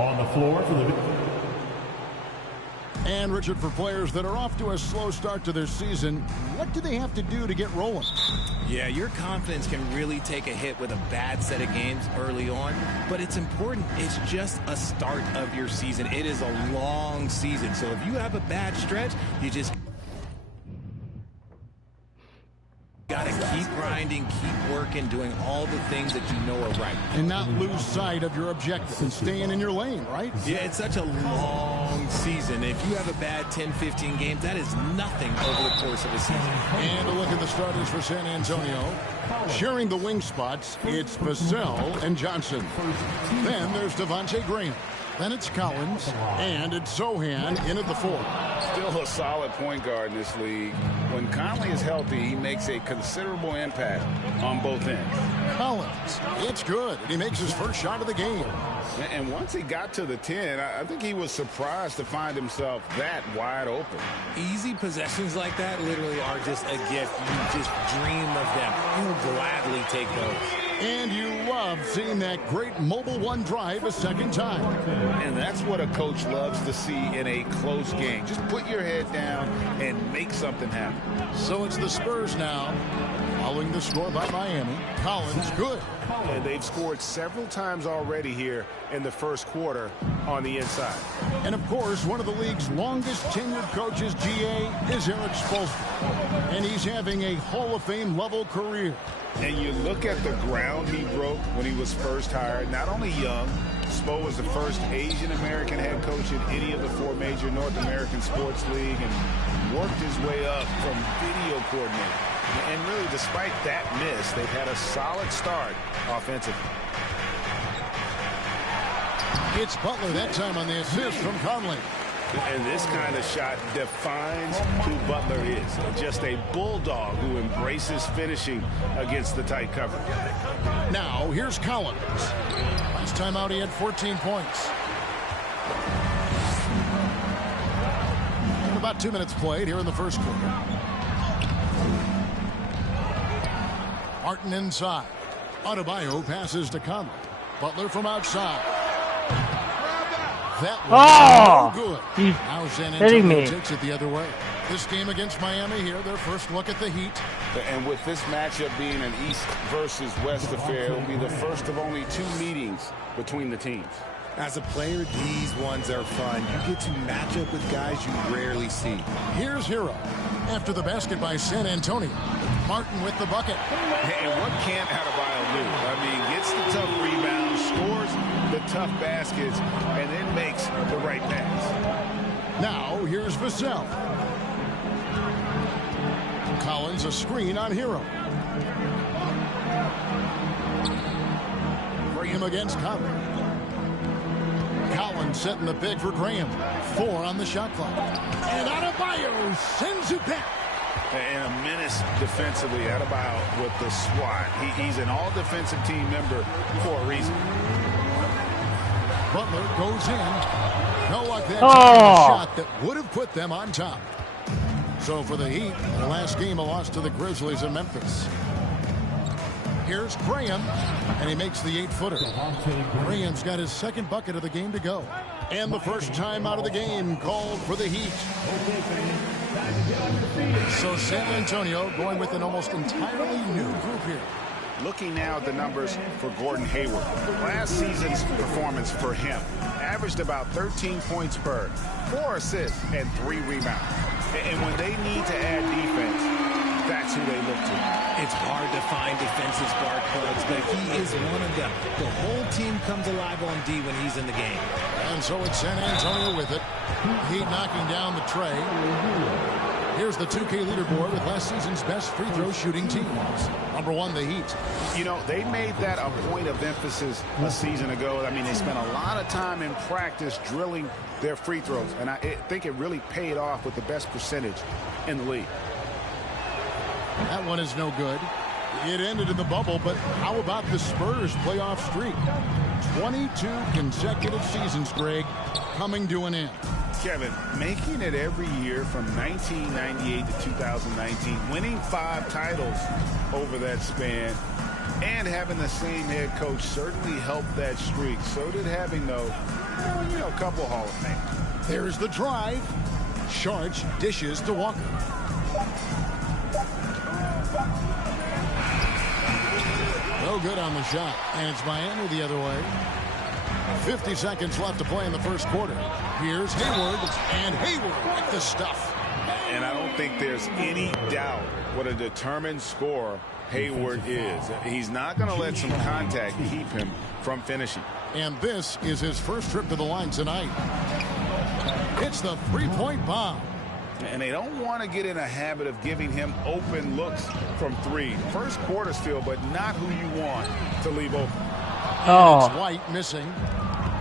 On the floor for the... And, Richard, for players that are off to a slow start to their season, what do they have to do to get rolling? Yeah, your confidence can really take a hit with a bad set of games early on, but it's important. It's just a start of your season. It is a long season, so if you have a bad stretch, you just got to keep grinding, keep working, doing all the things that you know are right. And not lose sight of your objective and staying in your lane, right? Yeah, it's such a long season. If you have a bad 10, 15 games, that is nothing over the course of a season. And a look at the starters for San Antonio. Sharing the wing spots, it's Vassell and Johnson. Then there's Devontae Graham. Then it's Collins, and it's Zohan in at the 4. Still a solid point guard in this league. When Conley is healthy, he makes a considerable impact on both ends. Collins, it's good, and he makes his first shot of the game. And once he got to the 10, I think he was surprised to find himself that wide open. Easy possessions like that literally are just a gift. You just dream of them. You'll gladly take those. And you love seeing that great mobile one drive a second time. And that's what a coach loves to see in a close game. Just put your head down and make something happen. So it's the Spurs now. Following the score by Miami. Collins, good. And they've scored several times already here in the first quarter on the inside. And, of course, one of the league's longest tenured coaches, GA, is Eric Spoelstra. And he's having a Hall of Fame level career. And you look at the ground he broke when he was first hired. Not only young, Spo was the first Asian-American head coach in any of the 4 major North American sports league and worked his way up from video coordinator. And really, despite that miss, they've had a solid start offensively. It's Butler that time on the assist from Conley. And this kind of shot defines who Butler is. Just a bulldog who embraces finishing against the tight cover. Now, here's Collins. Last time out, he had 14 points. And about 2 minutes played here in the first quarter. Martin inside. Adebayo passes to Conley. Butler from outside. That was no good. Now San Antonio takes it the other way. This game against Miami here, their first look at the Heat. And with this matchup being an East versus West affair, it will be the first of only 2 meetings between the teams. As a player, these ones are fun. You get to match up with guys you rarely see. Here's Hero. After the basket by San Antonio. Martin with the bucket. And what can't Adebayo do? I mean, gets the tough rebounds, scores the tough baskets, and then makes the right pass. Now, here's Vassell. Collins a screen on Hero. Graham against Conley. Collins setting the pick for Graham. 4 on the shot clock. And Adebayo sends it back. And a menace defensively. Adebayo with the swat. He's an all-defensive team member for a reason. Butler goes in. No luck there. A shot that would have put them on top. So for the Heat, the last game a loss to the Grizzlies in Memphis. Here's Graham, and he makes the 8-footer. Graham's got his second bucket of the game to go. And the first time out of the game called for the Heat. So San Antonio going with an almost entirely new group here. Looking now at the numbers for Gordon Hayward. Last season's performance for him averaged about 13 points per, 4 assists, and 3 rebounds. And when they need to add defense, that's who they look to. It's hard to find defensive spark plugs, but he is one of them. The whole team comes alive on D when he's in the game. And so it's San Antonio with it. Heat knocking down the tray. Here's the 2K leaderboard with last season's best free throw shooting teams. Number 1, the Heat. You know, they made that a point of emphasis a season ago. I mean, they spent a lot of time in practice drilling their free throws, and I think it really paid off with the best percentage in the league. That one is no good. It ended in the bubble, but how about the Spurs playoff streak? 22 consecutive seasons, Greg, coming to an end. Kevin, making it every year from 1998 to 2019, winning 5 titles over that span, and having the same head coach certainly helped that streak. So did having, though, A couple Hall of Fame. There's the drive. Sharch dishes to Walker. No good on the shot. And it's Miami the other way. 50 seconds left to play in the first quarter. Here's Hayward. And Hayward with the stuff. And I don't think there's any doubt what a determined scorer Hayward is. He's not going to let some contact keep him from finishing. And this is his first trip to the line tonight. It's the three-point bomb. And they don't want to get in a habit of giving him open looks from three. First quarter still, but not who you want to leave open. Oh. It's White missing.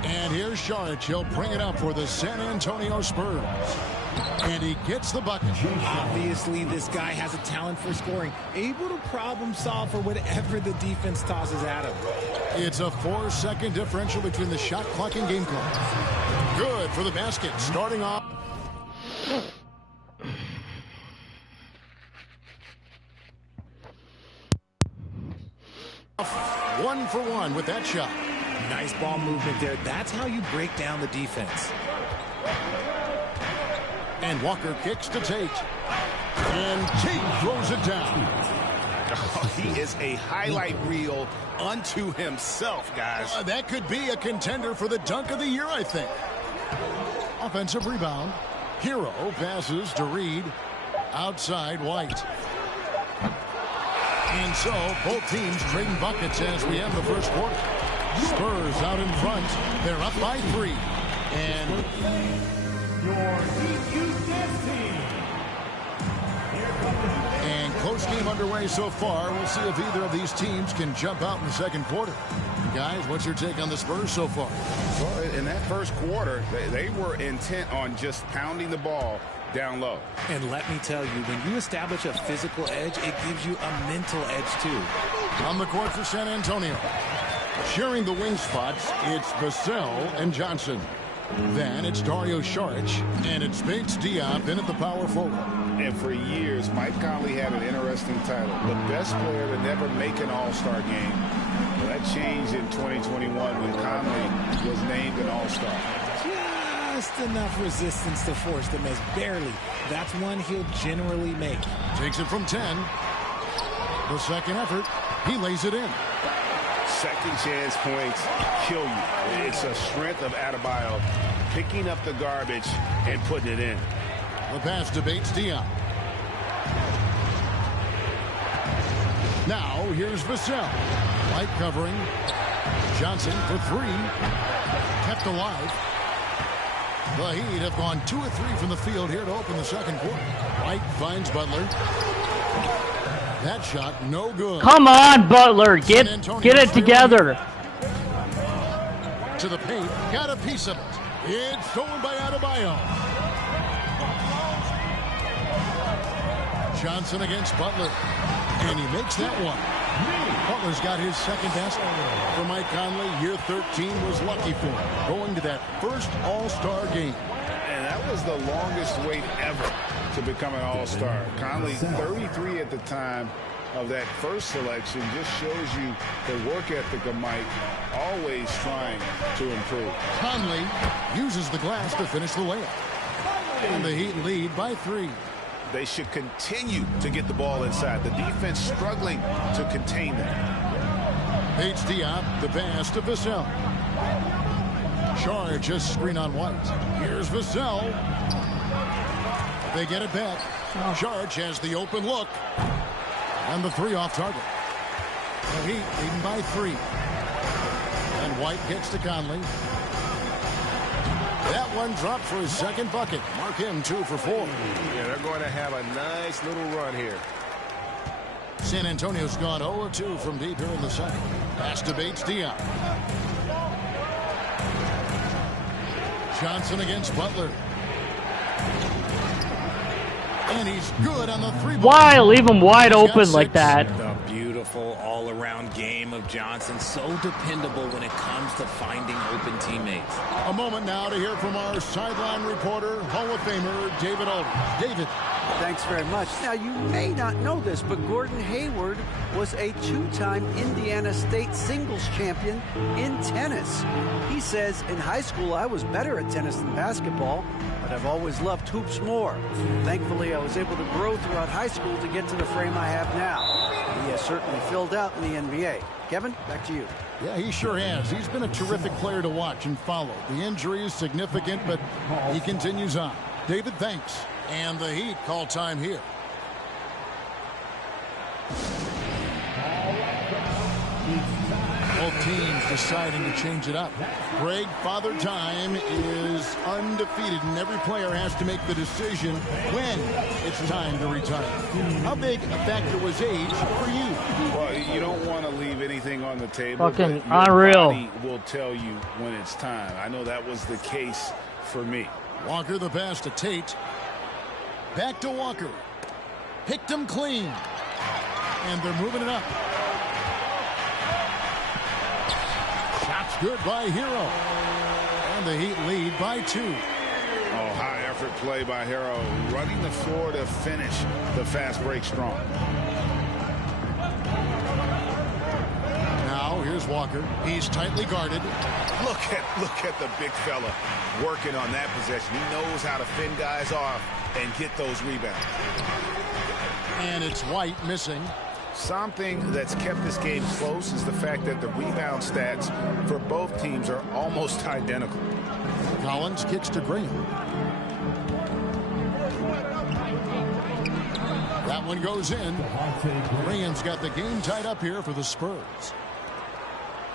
And here's Sharch. He'll bring it up for the San Antonio Spurs. And he gets the bucket. Obviously, this guy has a talent for scoring. Able to problem solve for whatever the defense tosses at him. It's a 4-second differential between the shot clock and game clock. Good for the basket. Starting off. One for one with that shot. Nice ball movement there. That's how you break down the defense. And Walker kicks to Tate. And Tate throws it down. Oh, he is a highlight reel unto himself, guys. That could be a contender for the dunk of the year, I think. Offensive rebound. Hero passes to Reed. Outside White. And so both teams trading buckets as we end the first quarter. Spurs out in front. They're up by 3. And close game underway so far. We'll see if either of these teams can jump out in the second quarter. Guys, what's your take on the Spurs so far? Well, in that first quarter, they were intent on just pounding the ball down low. And let me tell you, when you establish a physical edge, it gives you a mental edge too. On the court for San Antonio. Sharing the wing spots, it's Vassell and Johnson. Then it's Dario Saric, and it's Bates Diop in at the power forward. And for years, Mike Conley had an interesting title. The best player to never make an all-star game. Well, that changed in 2021 when Conley was named an all-star. Just enough resistance to force the miss. Barely. That's one he'll generally make. Takes it from 10. The second effort, he lays it in. Second chance points kill you. It's a strength of Adebayo picking up the garbage and putting it in. The pass to Bates Diop. Now here's Vassell. Light covering. Johnson for 3. Kept alive. The Heat have gone 2 of 3 from the field here to open the second quarter. White finds Butler. That shot no good. Come on, Butler. Get it together. To the paint. Got a piece of it. It's stolen by Adebayo. Johnson against Butler. And he makes that one. Butler's got his second basket. For Mike Conley, year 13 was lucky for him. Going to that first All-Star game. And that was the longest wait ever to become an All-Star. Conley, 33 at the time of that first selection, just shows you the work ethic of Mike, always trying to improve. Conley uses the glass to finish the layup. And the Heat lead by 3. They should continue to get the ball inside. The defense struggling to contain them. Bates Diop, the pass to Vassell. Charge just screen on White. Here's Vassell. They get it back. Charge has the open look. And the 3 off target. The Heat leading by 3. And White gets to Conley. That one dropped for his second bucket. Mark him 2 for 4. Yeah, they're going to have a nice little run here. San Antonio's gone 0-2 from deep here in the second. Pass to Bates Diop. Johnson against Butler. And he's good on the 3 ball. Why leave him wide open like that? The beautiful all-around game of Johnson. So dependable when it comes to finding open teammates. A moment now to hear from our sideline reporter, Hall of Famer David Aldridge. David, Thanks very much. Now, you may not know this, but Gordon Hayward was a two-time Indiana State singles champion in tennis. He says, in high school, I was better at tennis than basketball, but I've always loved hoops more. Thankfully, I was able to grow throughout high school to get to the frame I have now. He has certainly filled out in the NBA. Kevin, back to you. Yeah, he sure has. He's been a terrific player to watch and follow. The injury is significant, but he continues on. David, thanks. And the Heat call time here. Both teams deciding to change it up. Greg, Father Time is undefeated, and every player has to make the decision when it's time to retire. How big a factor was age for you? Well, you don't want to leave anything on the table. Fucking but your unreal. body will tell you when it's time. I know that was the case for me. Walker the pass to Tate. Back to Walker. Picked him clean. And they're moving it up. Shots good by Hero. And the Heat lead by 2. Oh, high effort play by Hero, running the floor to finish the fast break strong. Now here's Walker. He's tightly guarded. Look at the big fella working on that possession. He knows how to fend guys off and get those rebounds. And it's White missing. Something that's kept this game close is the fact that the rebound stats for both teams are almost identical. Collins kicks to Graham. That one goes in. Graham's got the game tied up here for the Spurs.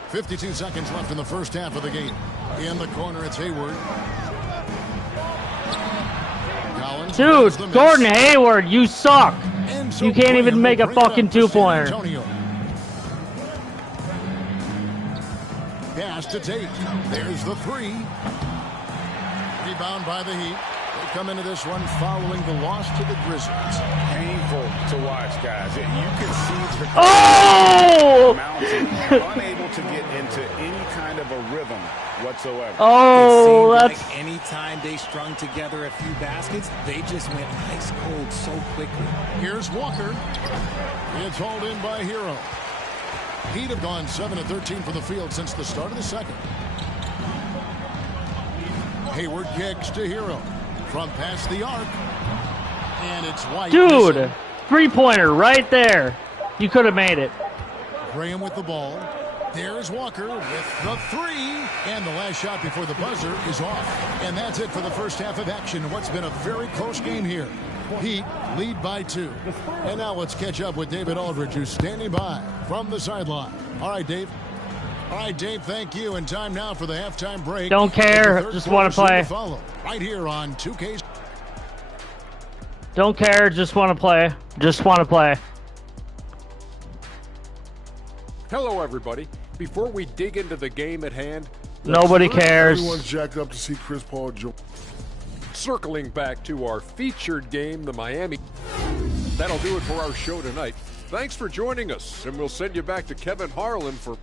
52 seconds left in the first half of the game. In the corner, it's Hayward. Collins. Dude, Gordon Hayward, you suck. You can't even make a fucking two-pointer. Pass to Tate. There's the 3. Rebound by the Heat. They come into this one following the loss to the Grizzlies. Painful to watch, guys. You can see the mountain, unable to get into any kind of a rhythm whatsoever. Oh, it seemed that's like any time they strung together a few baskets, they just went ice cold so quickly. Here's Walker. It's hauled in by Hero. Heat have gone 7 of 13 from the field since the start of the second. Hayward kicks to Hero from past the arc. And it's White. dude. Three-pointer right there. You could have made it. Graham with the ball. There's Walker with the 3. And the last shot before the buzzer is off. And that's it for the first half of action. What's been a very close game here. Heat lead by 2. And now let's catch up with David Aldridge, who's standing by from the sideline. All right, Dave. All right, Dave, thank you. And time now for the halftime break. Don't care. Just want to play. Right here on 2K. Don't care. Just want to play. Just want to play. Hello, everybody. Before we dig into the game at hand, Nobody cares. Everyone's jacked up to see Chris Paul join. circling back to our featured game, the Miami. That'll do it for our show tonight. Thanks for joining us, and we'll send you back to Kevin Harlan for...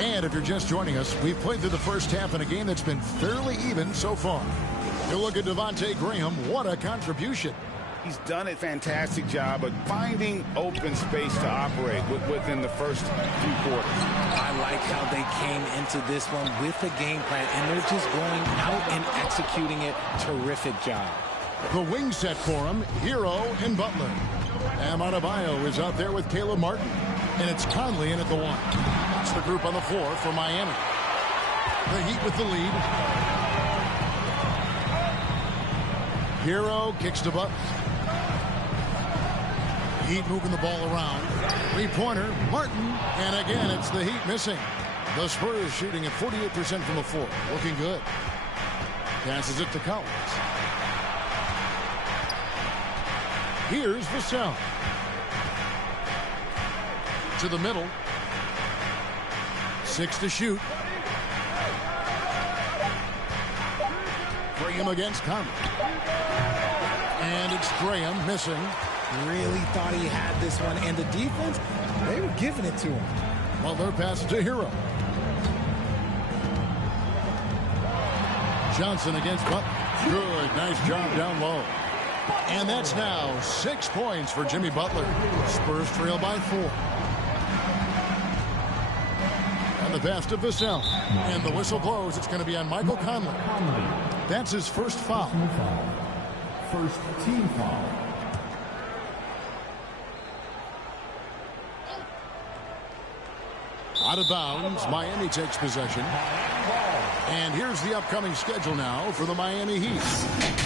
And if you're just joining us, we've played through the first half in a game that's been fairly even so far. You look at Devontae Graham, what a contribution. He's done a fantastic job of finding open space to operate within the first few quarters. I like how they came into this one with a game plan, and they're just going out and executing it. Terrific job. The wing set for him, Hero and Butler. Adebayo is out there with Caleb Martin. And it's Conley in at the 1. That's the group on the floor for Miami. The Heat with the lead. Hero kicks to Butler. Heat moving the ball around. 3-pointer, Martin. And again, it's the Heat missing. The Spurs shooting at 48% from the floor. Looking good. Passes it to Collins. Here's Vassell. To the middle. 6 to shoot. Graham against Conley. And it's Graham missing. Really thought he had this one, and the defense, they were giving it to him. Butler passes to Hero. Johnson against Butler. Good, nice job down low. And that's now 6 points for Jimmy Butler. Spurs trail by 4. And the pass to Vassell. And the whistle blows. It's going to be on Michael Conley. That's his first foul. First team foul. Out of bounds, Miami takes possession. And here's the upcoming schedule now for the Miami Heat.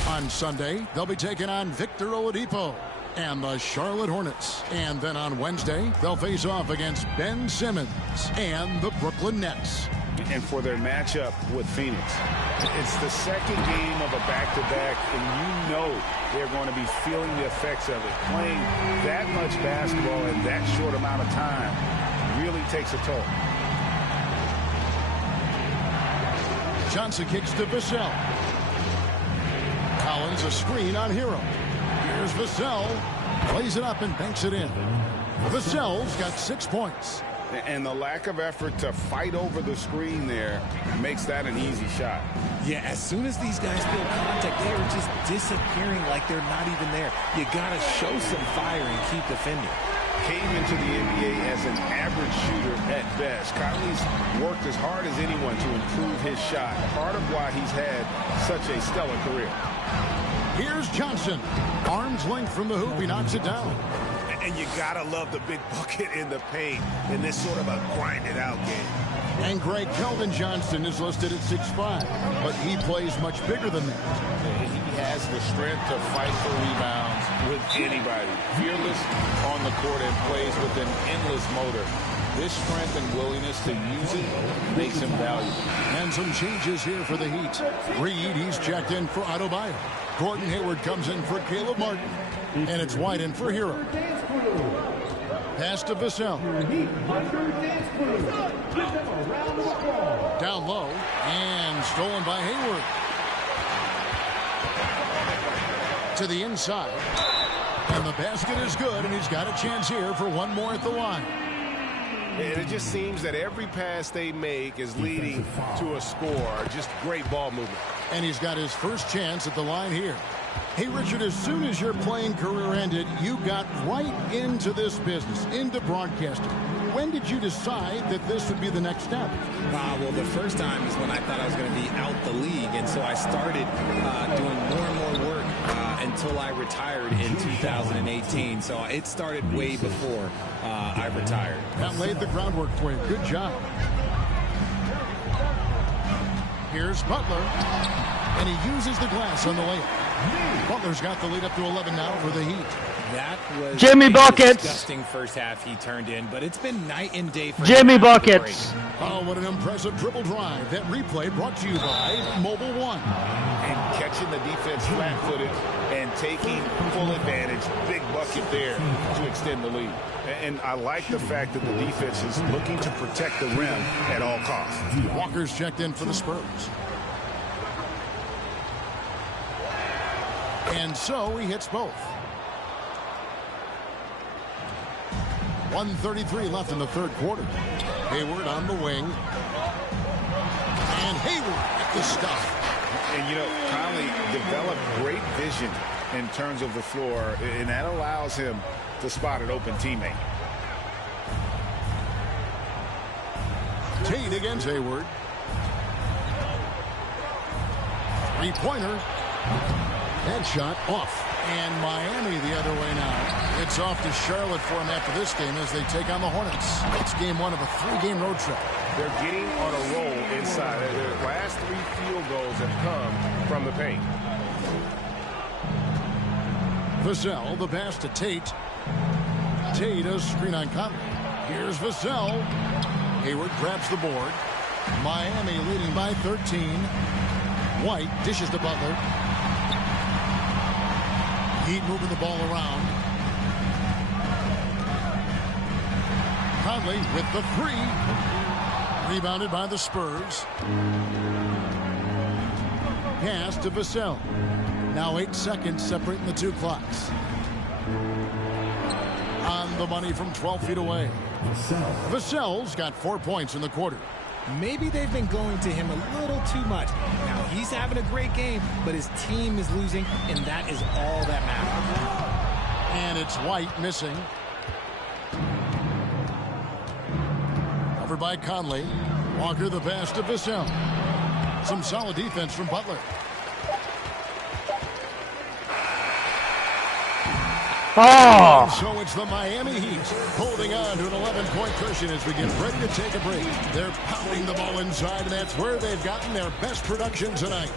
On Sunday, they'll be taking on Victor Oladipo and the Charlotte Hornets. And then on Wednesday, they'll face off against Ben Simmons and the Brooklyn Nets. And for their matchup with Phoenix, it's the second game of a back-to-back, and you know they're going to be feeling the effects of it. Playing that much basketball in that short amount of time really takes a toll. Johnson kicks to Vassell. Collins a screen on Hero. Here's Vassell. Plays it up and banks it in. Vassell's got 6 points. And the lack of effort to fight over the screen there makes that an easy shot. Yeah, as soon as these guys feel contact, they are just disappearing like they're not even there. You got to show some fire and keep defending. Came into the NBA as an average shooter at best. Kylie's worked as hard as anyone to improve his shot. Part of why he's had such a stellar career. Here's Johnson. Arm's length from the hoop. He knocks it down. And you gotta love the big bucket in the paint in this sort of a grinded-out game. And Greg Kelvin Johnson is listed at 6'5", but he plays much bigger than that. He has the strength to fight for rebounds with anybody. Fearless on the court and plays with an endless motor. This strength and willingness to use it makes him valuable. And some changes here for the Heat. Reed, he's checked in for Adebayo. Gordon Hayward comes in for Caleb Martin. And it's White in for Hero. Pass to Vassell. Down low. And stolen by Hayward. To the inside. And the basket is good, and he's got a chance here for one more at the line. And it just seems that every pass they make is leading to a score. Just great ball movement. And he's got his first chance at the line here. Hey, Richard, as soon as your playing career ended, you got right into this business, into broadcasting. When did you decide that this would be the next step? Well, the first time is when I thought I was going to be out the league, and so I started doing more and more work until I retired in 2018. So it started way before I retired. That laid the groundwork for you. Good job. Here's Butler, and he uses the glass on the layup. Butler's got the lead up to 11 now for the Heat. That was Jimmy Buckets. Disgusting first half he turned in, but it's been night and day for Jimmy Buckets. Oh, what an impressive dribble drive. That replay brought to you by Mobile One. And catching the defense flat-footed and taking full advantage. Big bucket there to extend the lead. And I like the fact that the defense is looking to protect the rim at all costs. Walker's checked in for the Spurs. And so he hits both. 1:33 left in the third quarter. Hayward on the wing. And Hayward at the stop. And, you know, Conley developed great vision in terms of the floor, and that allows him to spot an open teammate. Tate against Hayward. Three-pointer. Headshot off. And Miami the other way now. It's off to Charlotte for them after this game as they take on the Hornets. It's game one of a three-game road trip. They're getting on a roll inside. Their last 3 field goals have come from the paint. Vassell, the pass to Tate. Tate a screen on Conley. Here's Vassell. Hayward grabs the board. Miami leading by 13. White dishes to Butler. Heat moving the ball around. Conley with the three. Rebounded by the Spurs. Pass to Vassell. Now 8 seconds separating the two clocks. On on the money from 12 feet away. Vassell's got 4 points in the quarter. Maybe they've been going to him a little too much. Now, he's having a great game, but his team is losing, and that is all that matters. And it's White missing. Covered by Conley. Walker the pass to Vassell. Some solid defense from Butler. Oh! So it's the Miami Heat holding on to an 11-point cushion as we get ready to take a break. They're pounding the ball inside, and that's where they've gotten their best production tonight.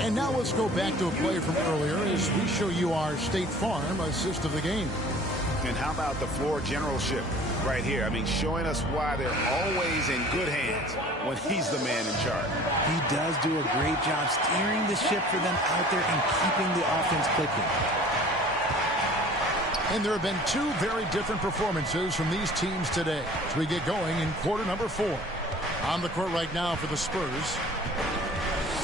And now let's go back to a play from earlier as we show you our State Farm assist of the game. And how about the floor generalship right here? I mean, showing us why they're always in good hands when he's the man in charge. He does do a great job steering the ship for them out there and keeping the offense clicking. And there have been 2 very different performances from these teams today as we get going in quarter number 4. On the court right now for the Spurs.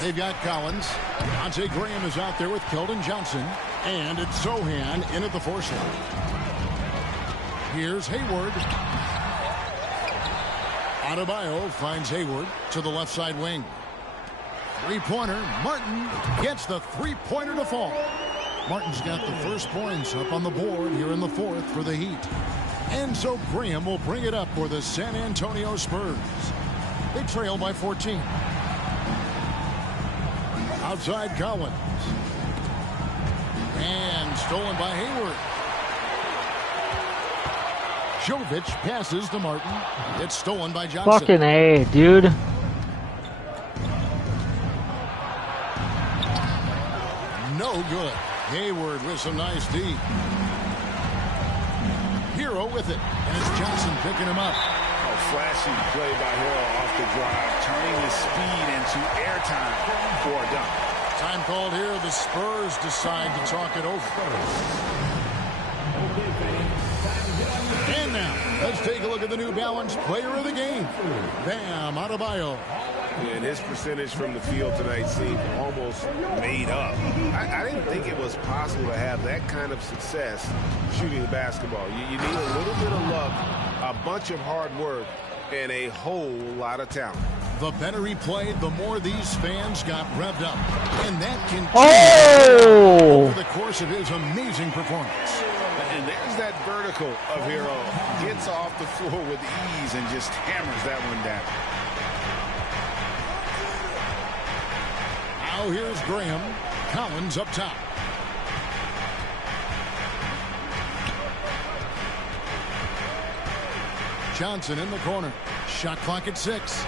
They've got Collins. Devontae Graham is out there with Keldon Johnson. And it's Sohan in at the 4 slot. Here's Hayward. Adebayo finds Hayward to the left side wing. Three-pointer. Martin gets the three-pointer to fall. Martin's got the first points up on the board here in the 4th for the Heat. And so Graham will bring it up for the San Antonio Spurs. They trail by 14. Outside Collins. And stolen by Hayward. Jovic passes to Martin. It's stolen by Johnson. Fucking A, dude. No good. Hayward with some nice D. Hero with it. And it's Johnson picking him up. A flashy play by Hero off the drive, turning his speed into airtime for a dunk. Time called here. The Spurs decide to talk it over. And now, let's take a look at the New Balance player of the game. Bam Adebayo. And his percentage from the field tonight seemed almost made up. I didn't think it was possible to have that kind of success shooting the basketball. You need a little bit of luck, a bunch of hard work, and a whole lot of talent. The better he played, the more these fans got revved up. And that continued over the course of his amazing performance. And there's that vertical of Hero. Gets off the floor with ease and just hammers that one down. Now here's Graham. Collins up top. Johnson in the corner. Shot clock at 6.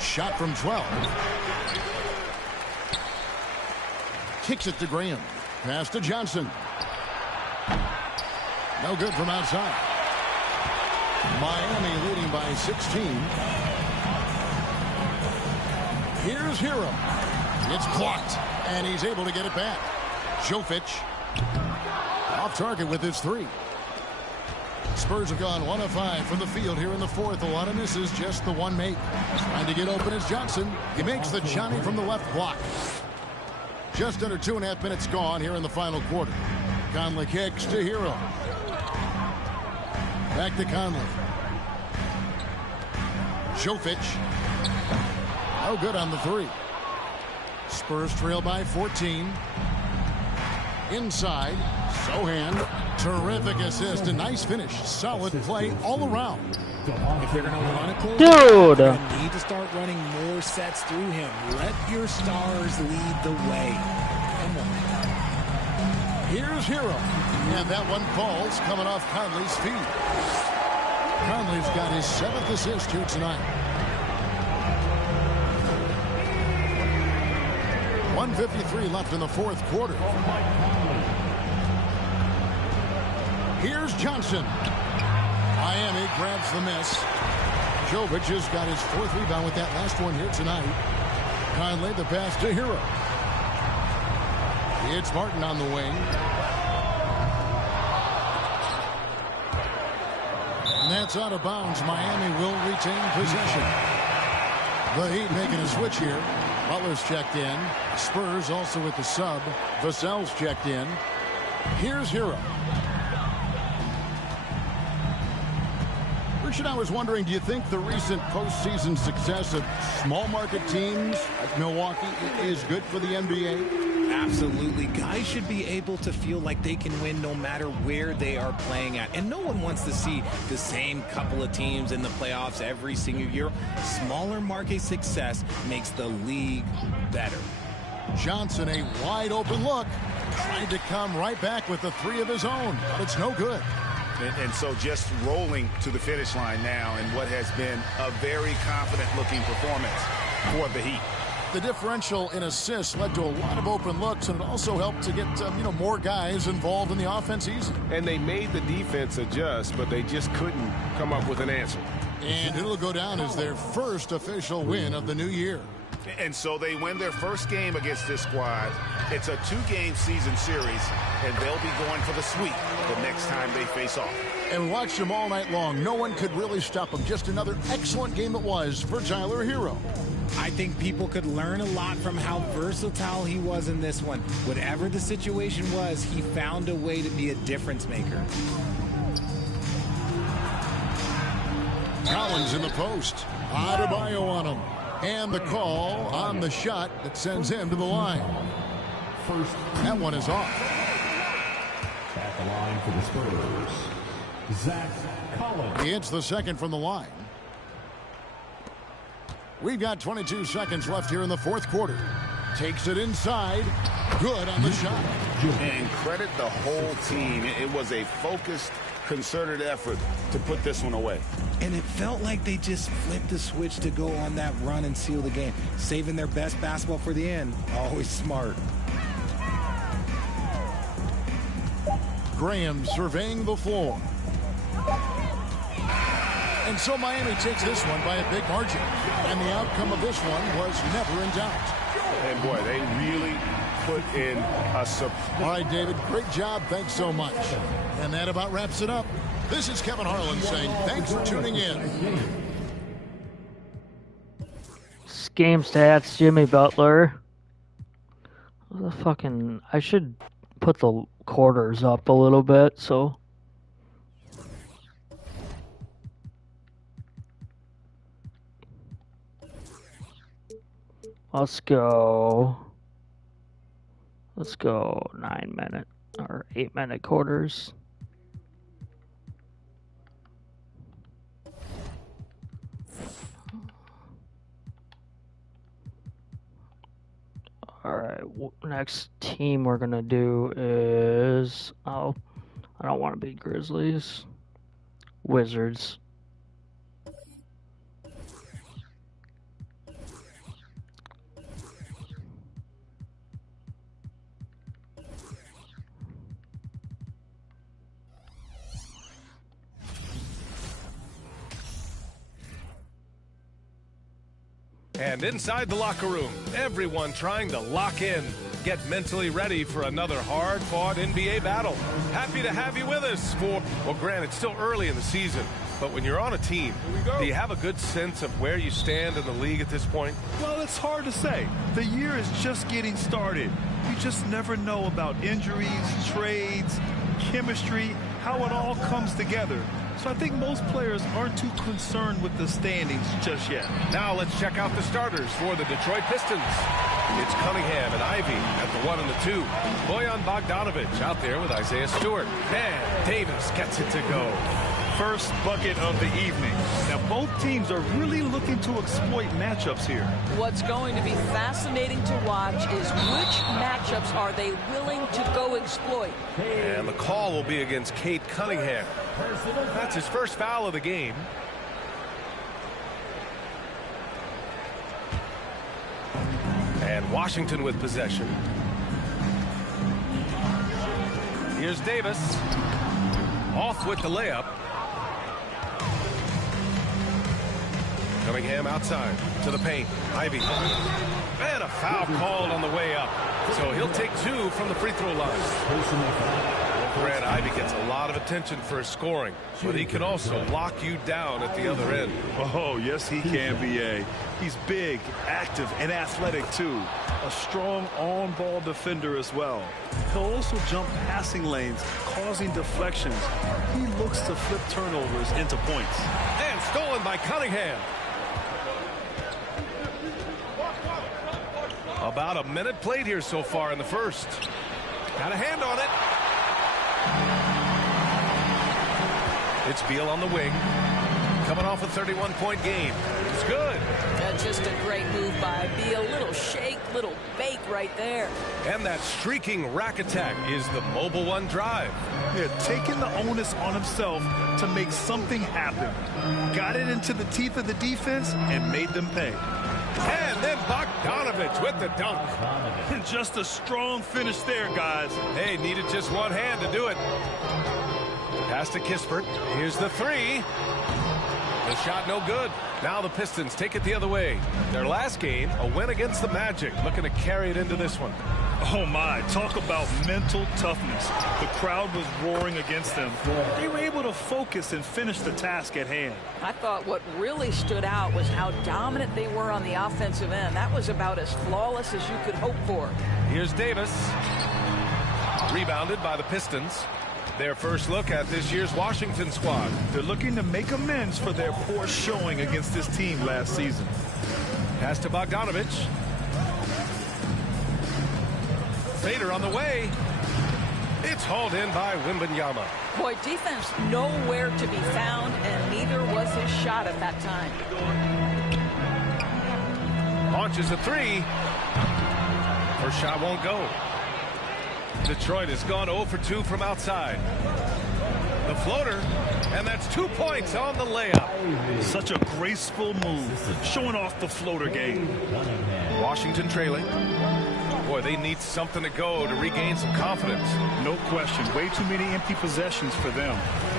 Shot from 12. Kicks it to Graham. Pass to Johnson. No good from outside. Miami leading by 16. Here's Hero. It's blocked, and he's able to get it back. Jovic off target with his 3. Spurs have gone 1 of 5 from the field here in the 4th. A lot of misses, just the one make. Trying to get open is Johnson. He makes the Johnny from the left block. Just under 2.5 minutes gone here in the final quarter. Conley kicks to Hero. Back to Conley. Jovic. No good on the 3. Spurs trail by 14. Inside. Sohan. Terrific assist. A nice finish. Solid play all around. If they're going to run it close, dude, they need to start running more sets through him. Let your stars lead the way. Come on. Here's Hero. And that one falls coming off Conley's feet. Conley's got his 7th assist here tonight. 1:53 left in the 4th quarter. Here's Johnson. Miami grabs the miss. Jovic has got his 4th rebound with that last one here tonight. Conley the pass to Hero. It's Martin on the wing. And that's out of bounds. Miami will retain possession. The Heat making a switch here. Butler's checked in. Spurs also with the sub. Vassell's checked in. Here's Hero. Richard, I was wondering, do you think the recent postseason success of small market teams like Milwaukee is good for the NBA? Absolutely. Guys should be able to feel like they can win no matter where they are playing at. And no one wants to see the same couple of teams in the playoffs every single year. Smaller market success makes the league better. Johnson, a wide open look. Tried to come right back with the three of his own, but it's no good. And so just rolling to the finish line now in what has been a very confident-looking performance for the Heat. The differential in assists led to a lot of open looks, and it also helped to get more guys involved in the offense easy. And they made the defense adjust, but they just couldn't come up with an answer. And it'll go down as their first official win of the new year. And so they win their first game against this squad. It's a 2-game season series, and they'll be going for the sweep the next time they face off. And we watched them all night long. No one could really stop them. Just another excellent game it was for Tyler Hero. I think people could learn a lot from how versatile he was in this one. Whatever the situation was, he found a way to be a difference maker. Collins in the post. Adebayo on him. And the call on the shot that sends him to the line. That one is off. At the line for the Spurs, Zach Collins. He hits the second from the line. We've got 22 seconds left here in the fourth quarter. Takes it inside. Good on the shot. And credit the whole team. It was a focused, concerted effort to put this one away. And it felt like they just flipped the switch to go on that run and seal the game. Saving their best basketball for the end. Always smart. Graham surveying the floor. And so Miami takes this one by a big margin. And the outcome of this one was never in doubt. And boy, they really put in a surprise. All right, David, great job. Thanks so much. And that about wraps it up. This is Kevin Harlan saying thanks for tuning in. Game stats, Jimmy Butler. I should put the quarters up a little bit, so. Let's go 9-minute or 8-minute quarters. All right, next team we're gonna do is I don't want to be Grizzlies, Wizards. And inside the locker room, everyone trying to lock in, get mentally ready for another hard-fought NBA battle. Happy to have you with us for, well, granted, it's still early in the season, but when you're on a team, do you have a good sense of where you stand in the league at this point? Well, it's hard to say. The year is just getting started. You just never know about injuries, trades, chemistry, how it all comes together. So I think most players aren't too concerned with the standings just yet. Now let's check out the starters for the Detroit Pistons. It's Cunningham and Ivy at the 1 and the 2. Bojan Bogdanovic out there with Isaiah Stewart. And Davis gets it to go. First bucket of the evening. Now both teams are really looking to exploit matchups here. What's going to be fascinating to watch is which matchups are they willing to go exploit. And the call will be against Cade Cunningham. That's his first foul of the game. And Washington with possession. Here's Davis. Off with the layup. Cunningham outside to the paint. Ivy. And a foul called on the way up. So he'll take 2 from the free throw line. Grant, Ivy gets a lot of attention for his scoring, but he can also lock you down at the other end. Oh, yes, he can, B.A. He's big, active, and athletic, too. A strong on-ball defender as well. He'll also jump passing lanes, causing deflections. He looks to flip turnovers into points. And stolen by Cunningham. About a minute played here so far in the first. Got a hand on it. It's Beal on the wing. Coming off a 31-point game. It's good. Just a great move by Beal. Little shake, little bake right there. And that streaking rack attack is the Mobile One drive. Yeah, taking the onus on himself to make something happen. Got it into the teeth of the defense and made them pay. And then Bogdanovich with the dunk. Just a strong finish there, guys. Hey, needed just one hand to do it. Pass to Kispert. Here's the three. The shot no good. Now the Pistons take it the other way. Their last game, a win against the Magic. Looking to carry it into this one. Oh, my. Talk about mental toughness. The crowd was roaring against them. They were able to focus and finish the task at hand. I thought what really stood out was how dominant they were on the offensive end. That was about as flawless as you could hope for. Here's Davis. Rebounded by the Pistons. Their first look at this year's Washington squad. They're looking to make amends for their poor showing against this team last season. Pass to Bogdanovich. Fader on the way. It's hauled in by Wembanyama. Boy, defense nowhere to be found, and neither was his shot at that time. Launches a three. First shot won't go. Detroit has gone 0 for 2 from outside. The floater, and that's 2 points on the layup. Such a graceful move, showing off the floater game. Washington trailing. Boy, they need something to go to regain some confidence. No question. Way too many empty possessions for them.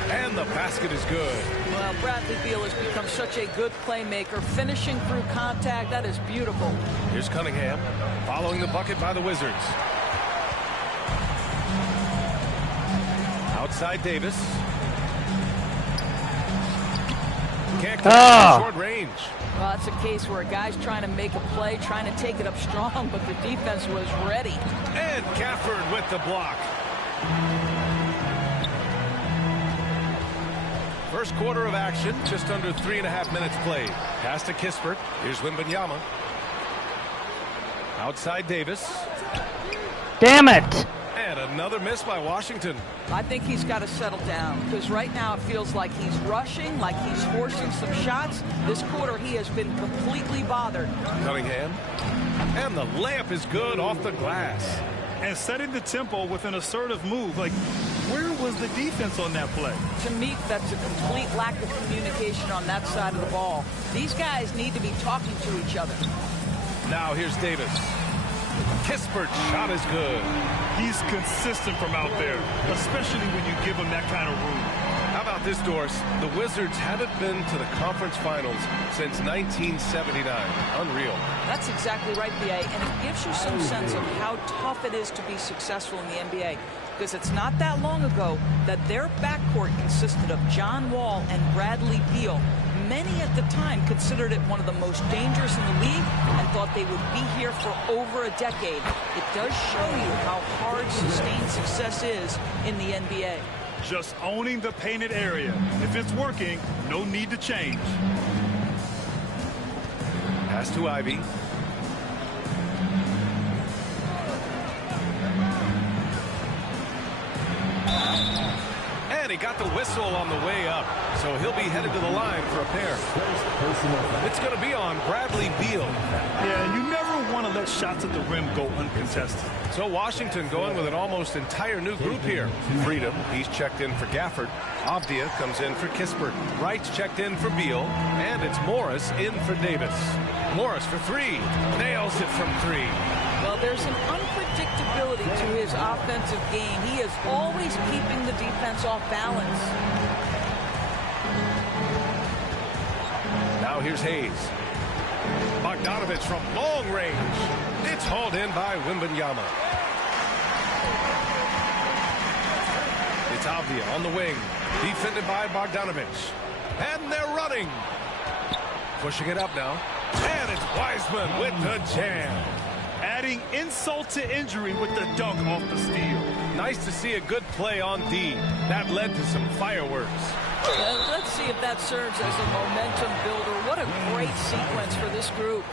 And the basket is good. Well, Bradley Beal has become such a good playmaker, finishing through contact. That is beautiful. Here's Cunningham, following the bucket by the Wizards. Outside Davis. Can't go short range. Well, that's a case where a guy's trying to make a play, trying to take it up strong, but the defense was ready. And Gafford with the block. First quarter of action, just under 3.5 minutes played. Pass to Kispert. Here's Wembanyama. Outside Davis. Damn it! And another miss by Washington. I think he's got to settle down, because right now it feels like he's rushing, like he's forcing some shots. This quarter he has been completely bothered. Cunningham. And the layup is good off the glass. And setting the tempo with an assertive move. Like, where was the defense on that play? To me, that's a complete lack of communication on that side of the ball. These guys need to be talking to each other. Now here's Davis. Kispert's shot is good. He's consistent from out there, especially when you give him that kind of room. How about this, Doris? The Wizards haven't been to the conference finals since 1979. Unreal. That's exactly right, B.A., and it gives you some sense of how tough it is to be successful in the NBA, because it's not that long ago that their backcourt consisted of John Wall and Bradley Beal. Many at the time considered it one of the most dangerous in the league and thought they would be here for over a decade. It does show you how hard sustained success is in the NBA. Just owning the painted area. If it's working, no need to change. Pass to Ivy. And he got the whistle on the way up, so he'll be headed to the line for a pair. It's going to be on Bradley Beal. Yeah, and you never want to let shots at the rim go uncontested. So Washington going with an almost entire new group here. Freedom, he's checked in for Gafford. Avdia comes in for Kispert. Wright's checked in for Beal. And it's Morris in for Davis. Morris for three. Nails it from three. Well, there's an unpredictability to his offensive game. He is always keeping the defense off balance. Now here's Hayes. Bogdanovich from long range. It's hauled in by Wembanyama. Avdia on the wing, defended by Bogdanovich. And they're running. Pushing it up now. And it's Wiseman with the jam. Adding insult to injury with the dunk off the steal. Nice to see a good play on D. That led to some fireworks. Let's see if that serves as a momentum builder. What a great sequence for this group.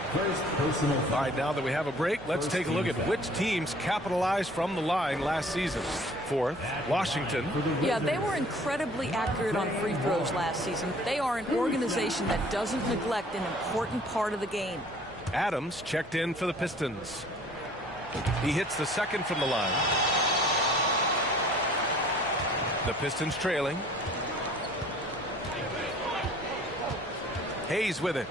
All right, now that we have a break, let's take a look at which teams capitalized from the line last season. Fourth, Washington. Yeah, they were incredibly accurate on free throws last season. They are an organization that doesn't neglect an important part of the game. Adams checked in for the Pistons. He hits the second from the line. The Pistons trailing. Hayes with it.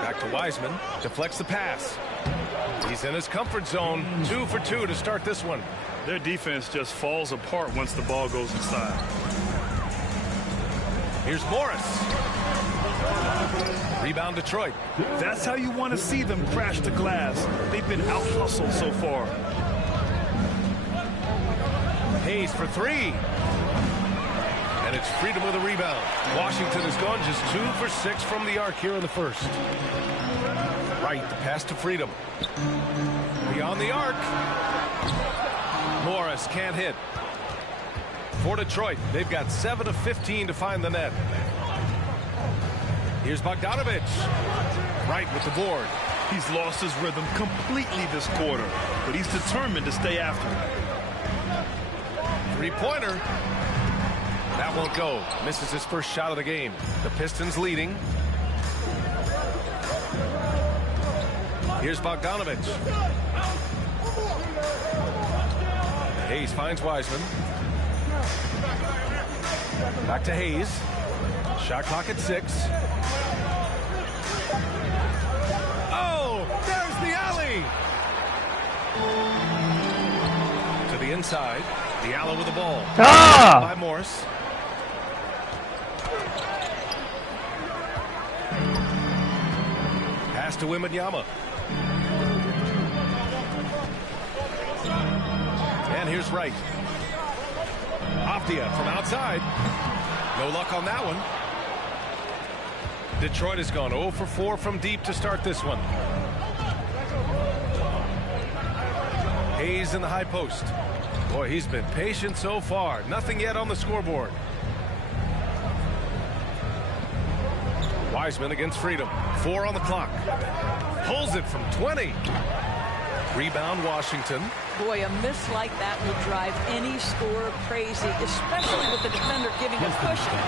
Back to Wiseman. Deflects the pass. He's in his comfort zone. 2 for 2 to start this one. Their defense just falls apart once the ball goes inside. Here's Morris. Rebound Detroit. That's how you want to see them crash the glass. They've been out-hustled so far. Hayes for 3. And it's Freedom with a rebound. Washington has gone just 2 for 6 from the arc here in the first. Right, the pass to Freedom. Beyond the arc. Morris can't hit. For Detroit, they've got 7 of 15 to find the net. Here's Bogdanovich. Right with the board. He's lost his rhythm completely this quarter, but he's determined to stay after it. Three-pointer. That won't go. Misses his first shot of the game. The Pistons leading. Here's Bogdanovich. Hayes finds Wiseman. Back to Hayes. Shot clock at 6. Oh, there's the alley. To the inside. Diallo with the ball. By Morris. Pass to Wembanyama. And here's Wright. Avdia from outside. No luck on that one. Detroit has gone 0 for 4 from deep to start this one. Hayes in the high post. Boy, he's been patient so far. Nothing yet on the scoreboard. Wiseman against Freedom. 4 on the clock. Pulls it from 20. Rebound Washington. Boy, a miss like that will drive any scorer crazy, especially with the defender giving a cushion.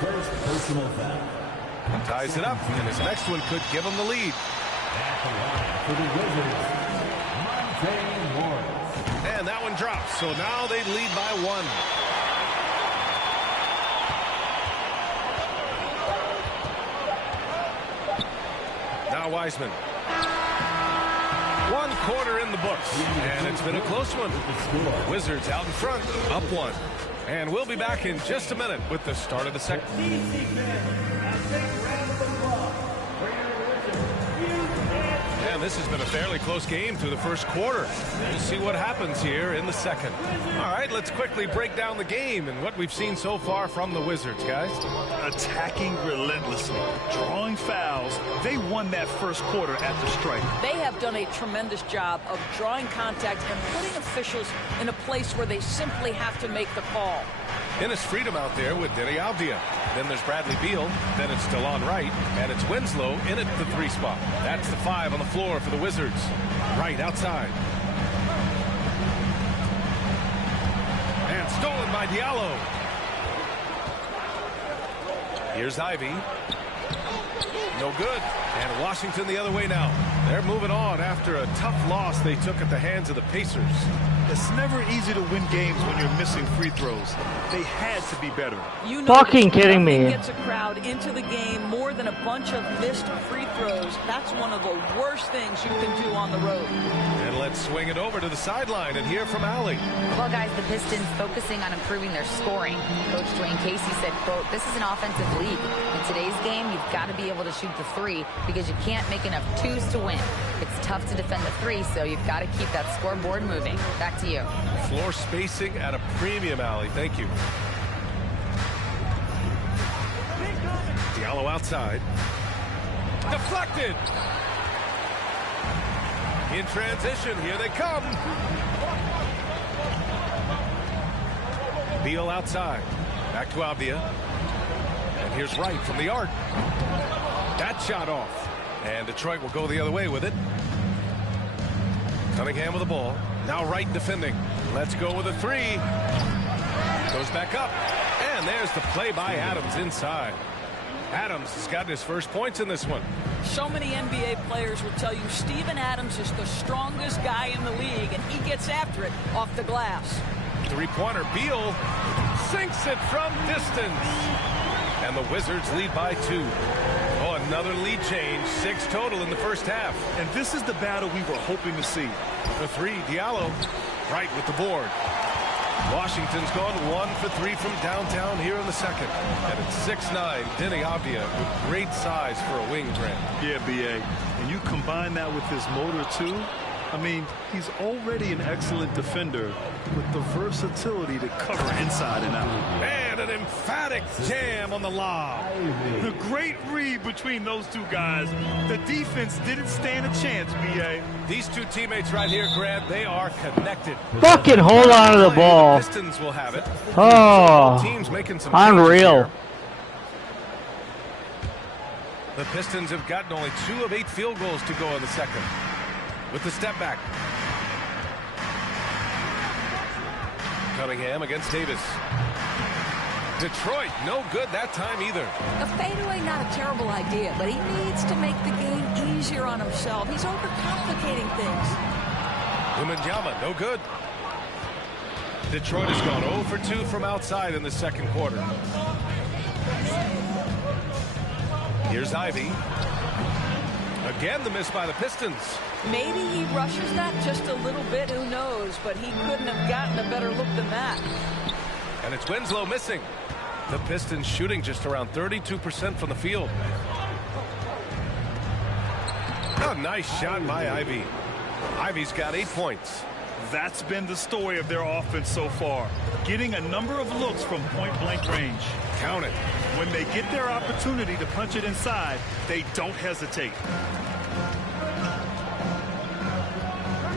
First personal foul. Ties it up, and his next one could give him the lead. For the Wizards, Morris. And that one drops, so now they lead by 1. Now Wiseman. 1 quarter in the books, and it's been a close one. Wizards out in front, up 1. And we'll be back in just a minute with the start of the second. And this has been a fairly close game through the first quarter. We'll see what happens here in the second. All right, let's quickly break down the game and what we've seen so far from the Wizards, guys. Attacking relentlessly, drawing fouls. They won that first quarter at the stripe. They have done a tremendous job of drawing contact and putting officials in a place where they simply have to make the call. Dennis Freedom out there with Denny Avdia. Then there's Bradley Beal. Then it's DeLon Wright. And it's Winslow in at the 3 spot. That's the 5 on the floor for the Wizards. Wright outside. And stolen by Diallo. Here's Ivy. No good. And Washington the other way now. They're moving on after a tough loss they took at the hands of the Pacers. It's never easy to win games when you're missing free throws. They had to be better. You know, fucking kidding me. Gets a crowd into the game more than a bunch of missed free throws. That's one of the worst things you can do on the road. And let's swing it over to the sideline and hear from Allie. Well, guys, the Pistons focusing on improving their scoring. Coach Dwayne Casey said, quote, "This is an offensive league. In today's game, you've got to be able to shoot the three because you can't make enough twos to win. It's tough to defend the three, so you've got to keep that scoreboard moving." Back to you. Floor spacing at a premium, Allie. Thank you. Diallo outside. Deflected. In transition, here they come. Beal outside. Back to Avdia. And here's Wright from the arc. That shot off. And Detroit will go the other way with it. Cunningham with the ball. Now Wright defending. Let's go with a three. Goes back up. And there's the play by Adams inside. Adams has gotten his first points in this one. So many NBA players will tell you Steven Adams is the strongest guy in the league, and he gets after it off the glass. Three-pointer. Beal sinks it from distance. And the Wizards lead by 2. Oh, another lead change. 6 total in the first half. And this is the battle we were hoping to see. The three, Diallo. Right with the board. Washington's gone 1 for 3 from downtown here in the second. And it's 6'9", Denny Avdia with great size for a wing, Grant. Yeah, B.A. And you combine that with his motor, too. I mean, he's already an excellent defender with the versatility to cover inside and out. And an emphatic jam on the lob. The great read between those two guys. The defense didn't stand a chance, B.A. These two teammates right here, Grant, they are connected. Fucking hold on to the ball. The Pistons will have it. Oh, teams making some unreal. The Pistons have gotten only 2 of 8 field goals to go in the second. With the step back. Cunningham against Davis. Detroit, no good that time either. The fadeaway, not a terrible idea, but he needs to make the game easier on himself. He's overcomplicating things. Wembanyama, no good. Detroit has gone 0 for 2 from outside in the second quarter. Here's Ivy. Again, the miss by the Pistons. Maybe he rushes that just a little bit, who knows, but he couldn't have gotten a better look than that. And it's Winslow missing. The Pistons shooting just around 32% from the field. A nice shot by Ivy. Ivy's got 8 points. That's been the story of their offense so far. Getting a number of looks from point-blank range. Count it. When they get their opportunity to punch it inside, they don't hesitate.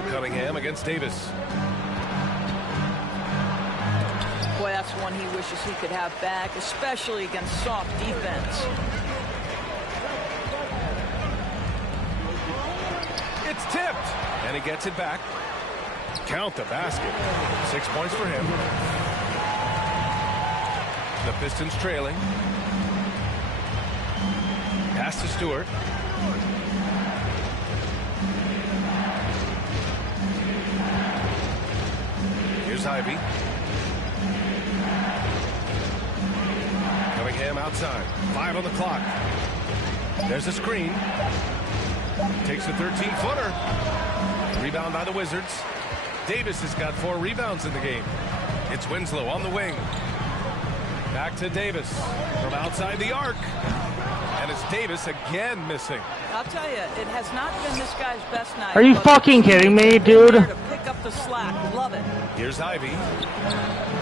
Cunningham against Davis. Boy, that's one he wishes he could have back, especially against soft defense. It's tipped. And he gets it back. Count the basket. 6 points for him. The Pistons trailing. Pass to Stewart. Here's Ivy. Cunningham outside. 5 on the clock. There's a screen. Takes a 13-footer. Rebound by the Wizards. Davis has got 4 rebounds in the game. It's Winslow on the wing. Back to Davis from outside the arc. And it's Davis again missing. I'll tell you, it has not been this guy's best night. Are you fucking kidding me, dude? To pick up the slack. Love it. Here's Ivy.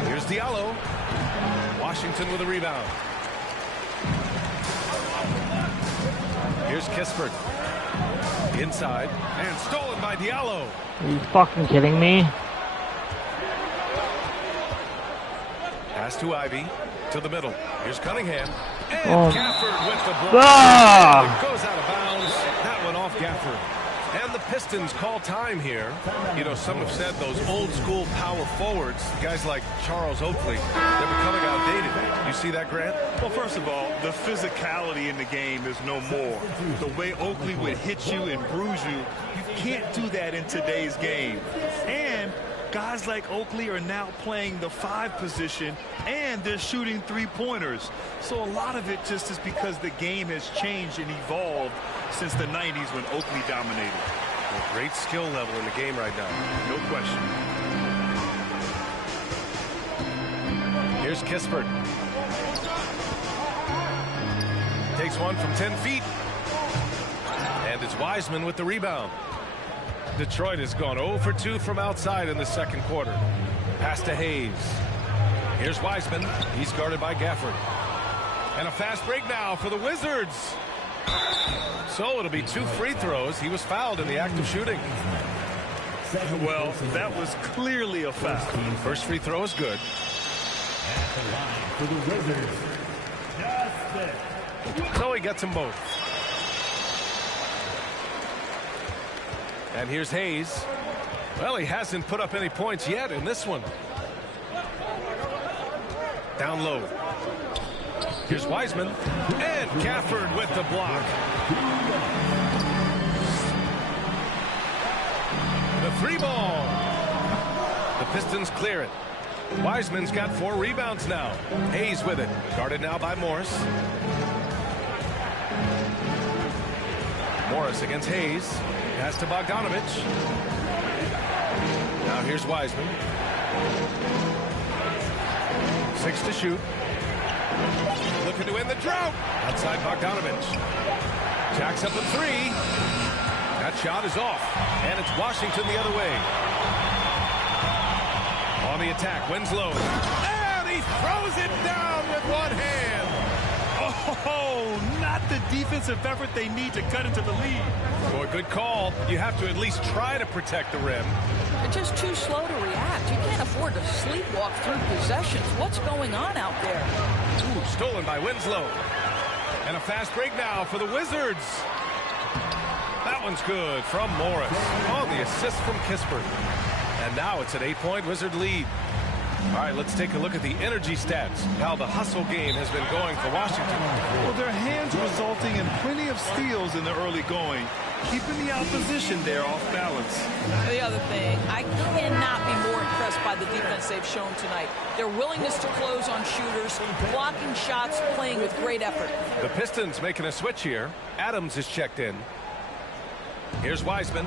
Here's Diallo. Washington with a rebound. Here's Kispert. Inside. And stolen by Diallo. Are you fucking kidding me? Pass to Ivy. To the middle. Here's Cunningham. And Gafford with the block. It goes out of bounds. That one off Gafford. And the Pistons call time here. You know, some have said those old school power forwards, guys like Charles Oakley, they're becoming outdated. You see that, Grant? Well, first of all, the physicality in the game is no more. The way Oakley would hit you and bruise you, you can't do that in today's game. And guys like Oakley are now playing the 5 position, and they're shooting 3-pointers. So a lot of it just is because the game has changed and evolved since the 90s when Oakley dominated. A great skill level in the game right now. No question. Here's Kispert. Takes one from 10 feet. And it's Wiseman with the rebound. Detroit has gone 0 for 2 from outside in the second quarter. Pass to Hayes. Here's Wiseman. He's guarded by Gafford. And a fast break now for the Wizards. So it'll be 2 free throws. He was fouled in the act of shooting. Well, that was clearly a foul. First free throw is good. For the Wizards, So he gets them both. And here's Hayes. Well, he hasn't put up any points yet in this one. Down low. Here's Wiseman. And Gafford with the block. The 3-ball. The Pistons clear it. Wiseman's got 4 rebounds now. Hayes with it. Guarded now by Morris. Morris against Hayes. Pass to Bogdanovich. Now here's Wiseman. 6 to shoot. Looking to win the drought. Outside Bogdanovich. Jacks up a 3. That shot is off. And it's Washington the other way. On the attack, Winslow. And he throws it down with one hand. Oh, not the defensive effort they need to cut into the lead. Boy, good call. You have to at least try to protect the rim. They're just too slow to react. You can't afford to sleepwalk through possessions. What's going on out there? Ooh, stolen by Winslow. And a fast break now for the Wizards. That one's good from Morris. Oh, the assist from Kispert. And now it's an 8-point Wizard lead. All right, let's take a look at the energy stats. How the hustle game has been going for Washington. Well, their hands resulting in plenty of steals in the early going, keeping the opposition there off balance. The other thing, I cannot be more impressed by the defense they've shown tonight. Their willingness to close on shooters, blocking shots, playing with great effort. The Pistons making a switch here. Adams is checked in. Here's Wiseman.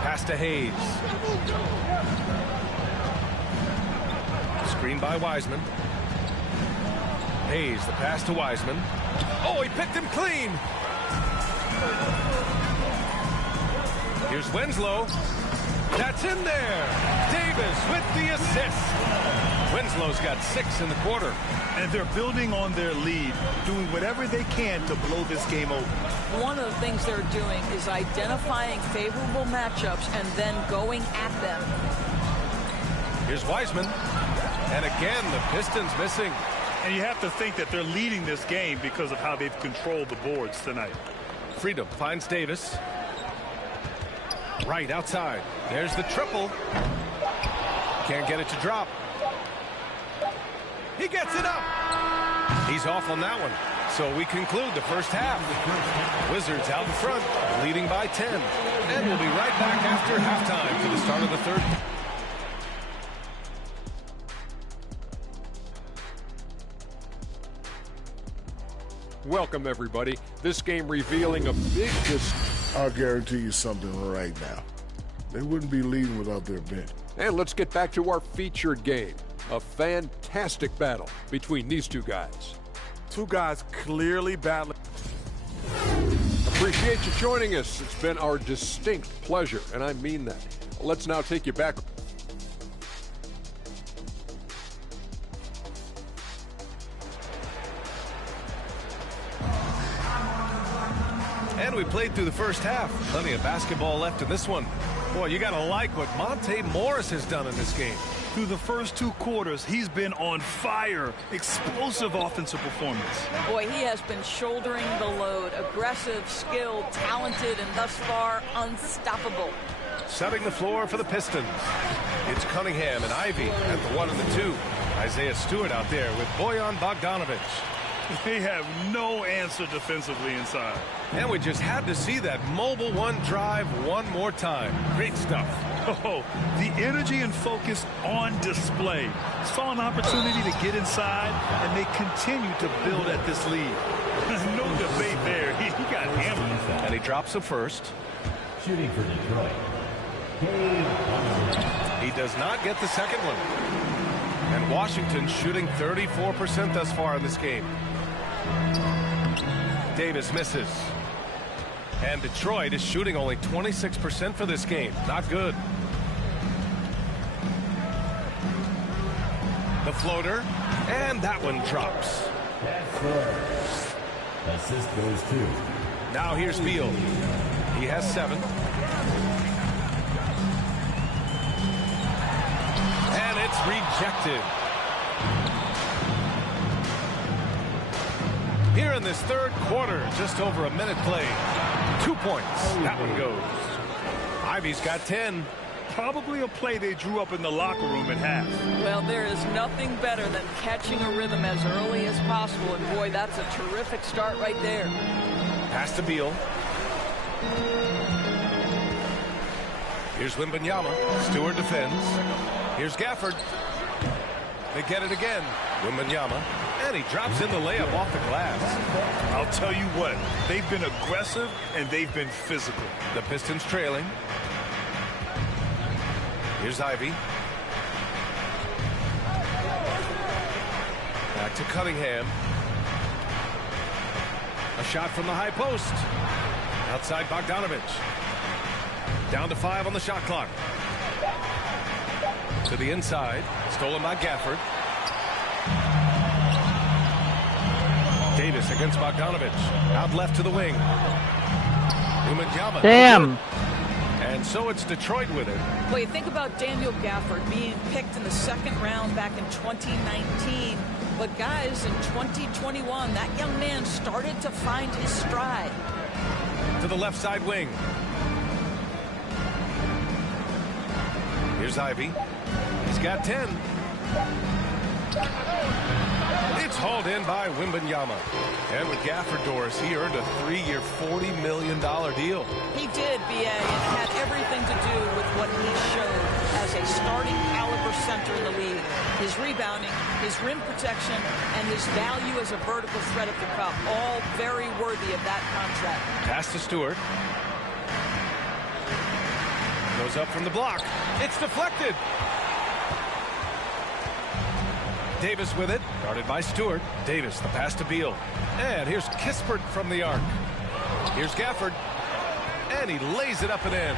Pass to Hayes. Screen by Wiseman. Hayes, the pass to Wiseman. Oh, he picked him clean. Here's Winslow. That's in there. Davis with the assist. Winslow's got 6 in the quarter. And they're building on their lead, doing whatever they can to blow this game open. One of the things they're doing is identifying favorable matchups and then going at them. Here's Wiseman. And again, the Pistons missing. And you have to think that they're leading this game because of how they've controlled the boards tonight. Freedom finds Davis. Right outside. There's the triple. Can't get it to drop. He gets it up. He's off on that one. So we conclude the first half. Wizards out in front, leading by 10. And we'll be right back after halftime for the start of the third. Welcome, everybody. This game revealing a big I'll guarantee you something right now. They wouldn't be leading without their bench. And let's get back to our featured game. A fantastic battle between these two guys. Two guys clearly battling. Appreciate you joining us. It's been our distinct pleasure, and I mean that. Let's now take you back. And we played through the first half. Plenty of basketball left in this one. Boy, you got to like what Monte Morris has done in this game. Through the first 2 quarters, he's been on fire. Explosive offensive performance. Boy, he has been shouldering the load. Aggressive, skilled, talented, and thus far unstoppable. Setting the floor for the Pistons. It's Cunningham and Ivy at the 1 and the 2. Isaiah Stewart out there with Bojan Bogdanovich. They have no answer defensively inside. And we just had to see that mobile one drive one more time. Great stuff. Oh, the energy and focus on display. Saw an opportunity to get inside, and they continue to build at this lead. No debate there. He got hammered. And And he drops the first. Shooting for Detroit. He does not get the second one. And Washington shooting 34% thus far in this game. Davis misses. And Detroit is shooting only 26% for this game. Not good. The floater. And that one drops. Assist goes to. Now here's Beal. He has 7. And it's rejected. Here in this third quarter, just over a minute played. 2 points. That one goes. Ivy's got 10. Probably a play they drew up in the locker room at half. Well, there is nothing better than catching a rhythm as early as possible. And boy, that's a terrific start right there. Pass to Beal. Here's Wembanyama. Stewart defends. Here's Gafford. They get it again. Wembanyama. And he drops in the layup off the glass. I'll tell you what, they've been aggressive and they've been physical. The Pistons trailing. Here's Ivy. Back to Cunningham. A shot from the high post. Outside Bogdanovich. Down to 5 on the shot clock. To the inside. Stolen by Gafford. Davis against Bogdanovich. Out left to the wing. Wembanyama. Damn. And so it's Detroit with it. Well, you think about Daniel Gafford being picked in the second round back in 2019. But guys, in 2021, that young man started to find his stride. To the left side wing. Here's Ivy. He's got 10. It's hauled in by Wembanyama. And with Gafford, Doris, he earned a 3-year, $40 million deal. He did, B.A., and it had everything to do with what he showed as a starting caliber center in the league. His rebounding, his rim protection, and his value as a vertical threat at the cup, all very worthy of that contract. Pass to Stewart. Goes up from the block. It's deflected. Davis with it, guarded by Stewart. Davis, the pass to Beal. And here's Kispert from the arc. Here's Gafford. And he lays it up and in.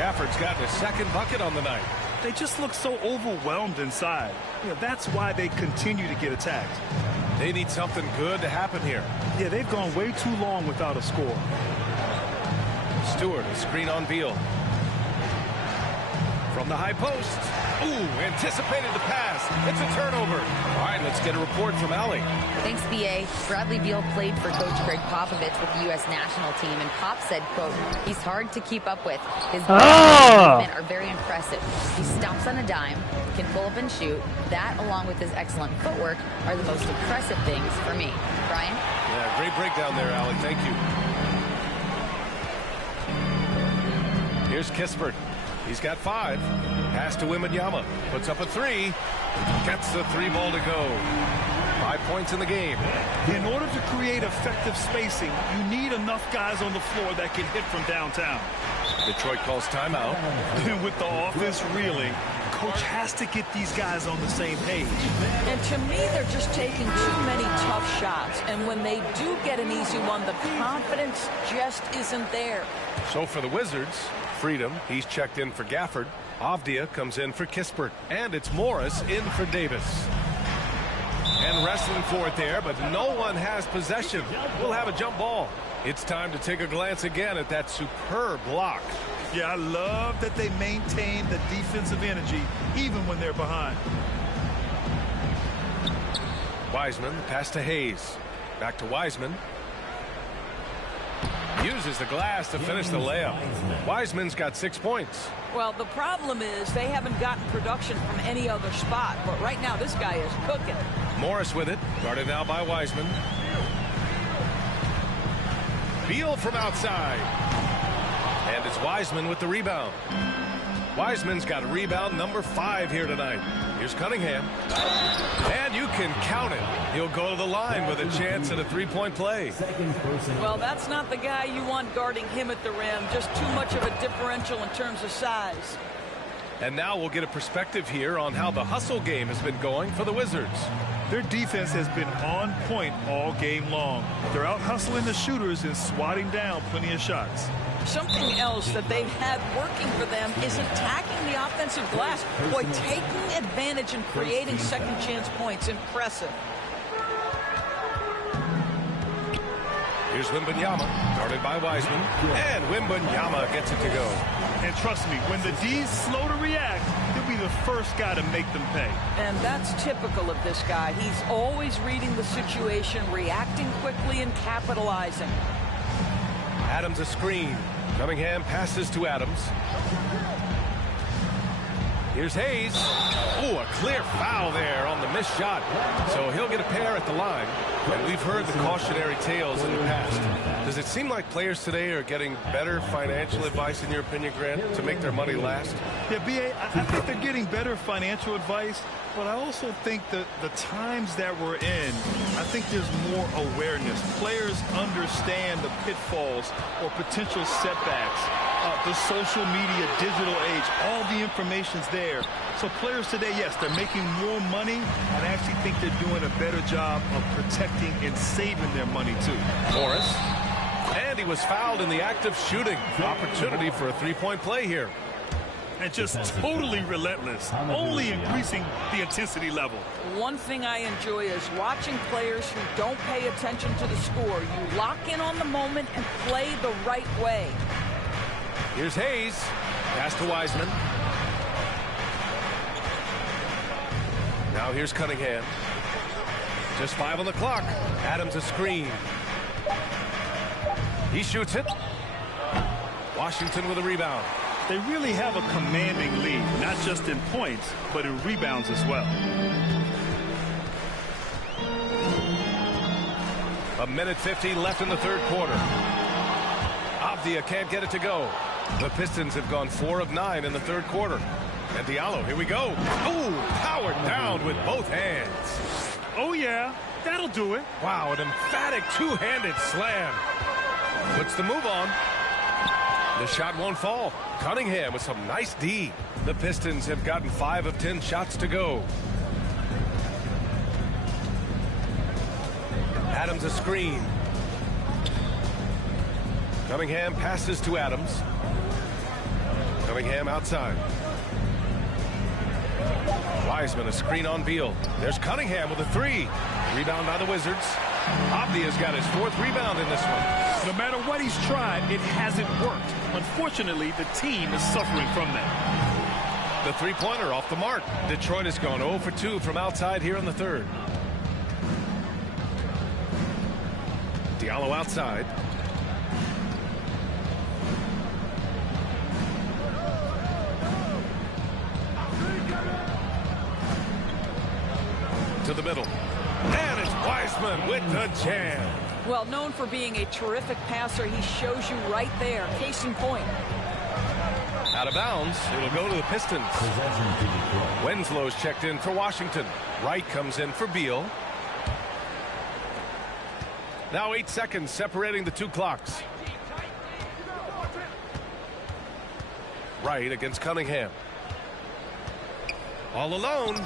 Gafford's gotten his second bucket on the night. They just look so overwhelmed inside. You know, that's why they continue to get attacked. They need something good to happen here. Yeah, they've gone way too long without a score. Stewart, a screen on Beal. From the high post. Ooh, anticipated the pass. It's a turnover. All right, let's get a report from Allie. Thanks, B.A. Bradley Beal played for Coach Greg Popovich with the U.S. national team, and Pop said, quote, he's hard to keep up with. His movement are very impressive. He stops on a dime, can pull up and shoot. That, along with his excellent footwork, are the most impressive things for me. Brian? Yeah, great breakdown there, Allie. Thank you. Here's Kispert. He's got 5. Pass to Wembanyama. Puts up a 3. Gets the 3 ball to go. 5 points in the game. In order to create effective spacing, you need enough guys on the floor that can hit from downtown. Detroit calls timeout. With the offense reeling, coach has to get these guys on the same page. And to me, they're just taking too many tough shots. And when they do get an easy one, the confidence just isn't there. So for the Wizards, Freedom, he's checked in for Gafford. Avdia comes in for Kispert. And it's Morris in for Davis. And wrestling for it there, but no one has possession. We'll have a jump ball. It's time to take a glance again at that superb block. Yeah, I love that they maintain the defensive energy even when they're behind. Wiseman, pass to Hayes. Back to Wiseman. Uses the glass to finish the layup. Wiseman's got 6 points. Well, the problem is they haven't gotten production from any other spot. But right now, this guy is cooking. Morris with it. Guarded now by Wiseman. Beal from outside. And it's Wiseman with the rebound. Wiseman's got rebound number 5 here tonight. Here's Cunningham. And you can count it. He'll go to the line with a chance at a three-point play. Well, that's not the guy you want guarding him at the rim. Just too much of a differential in terms of size. And now we'll get a perspective here on how the hustle game has been going for the Wizards. Their defense has been on point all game long. They're out hustling the shooters and swatting down plenty of shots. Something else that they've had working for them is attacking the offensive glass. Boy, taking advantage and creating second chance points. Impressive. Here's Wembanyama, guarded by Wiseman. And Wembanyama gets it to go. And trust me, when the D's slow to react, he'll be the first guy to make them pay. And that's typical of this guy. He's always reading the situation, reacting quickly, and capitalizing. Adams a screen. Cunningham passes to Adams. Here's Hayes. Oh, a clear foul there on the missed shot. So he'll get a pair at the line. And we've heard the cautionary tales in the past. Does it seem like players today are getting better financial advice, in your opinion, Grant, to make their money last? Yeah, B.A., I think they're getting better financial advice, but I also think that the times that we're in, I think there's more awareness. Players understand the pitfalls or potential setbacks. The social media, digital age, all the information's there. So players today, yes, they're making more money, and I actually think they're doing a better job of protecting and saving their money, too. Morris. And he was fouled in the act of shooting. Opportunity for a three-point play here. And just totally relentless, only increasing the intensity level. One thing I enjoy is watching players who don't pay attention to the score. You lock in on the moment and play the right way. Here's Hayes. Pass to Wiseman. Now here's Cunningham. Just 5 on the clock. Adams a screen. He shoots it. Washington with a rebound. They really have a commanding lead, not just in points, but in rebounds as well. A minute 50 left in the third quarter. Avdia can't get it to go. The Pistons have gone 4 of 9 in the third quarter. And Diallo, here we go. Oh, powered down with both hands. Oh, yeah, that'll do it. Wow, an emphatic two-handed slam. Puts the move on. The shot won't fall. Cunningham with some nice D. The Pistons have gotten 5 of 10 shots to go. Adams a screen. Cunningham passes to Adams. Cunningham outside. Wiseman a screen on Beal. There's Cunningham with a 3. Rebound by the Wizards. Avdia's got his 4th rebound in this one. No matter what he's tried, it hasn't worked. Unfortunately, the team is suffering from that. The three-pointer off the mark. Detroit has gone 0 for 2 from outside here in the third. Diallo outside. To the middle. And it's Wiseman with the jam. Well, known for being a terrific passer, he shows you right there. Case in point. Out of bounds. It will go to the Pistons. Winslow's checked in for Washington. Wright comes in for Beal. Now 8 seconds separating the 2 clocks. Wright against Cunningham. All alone.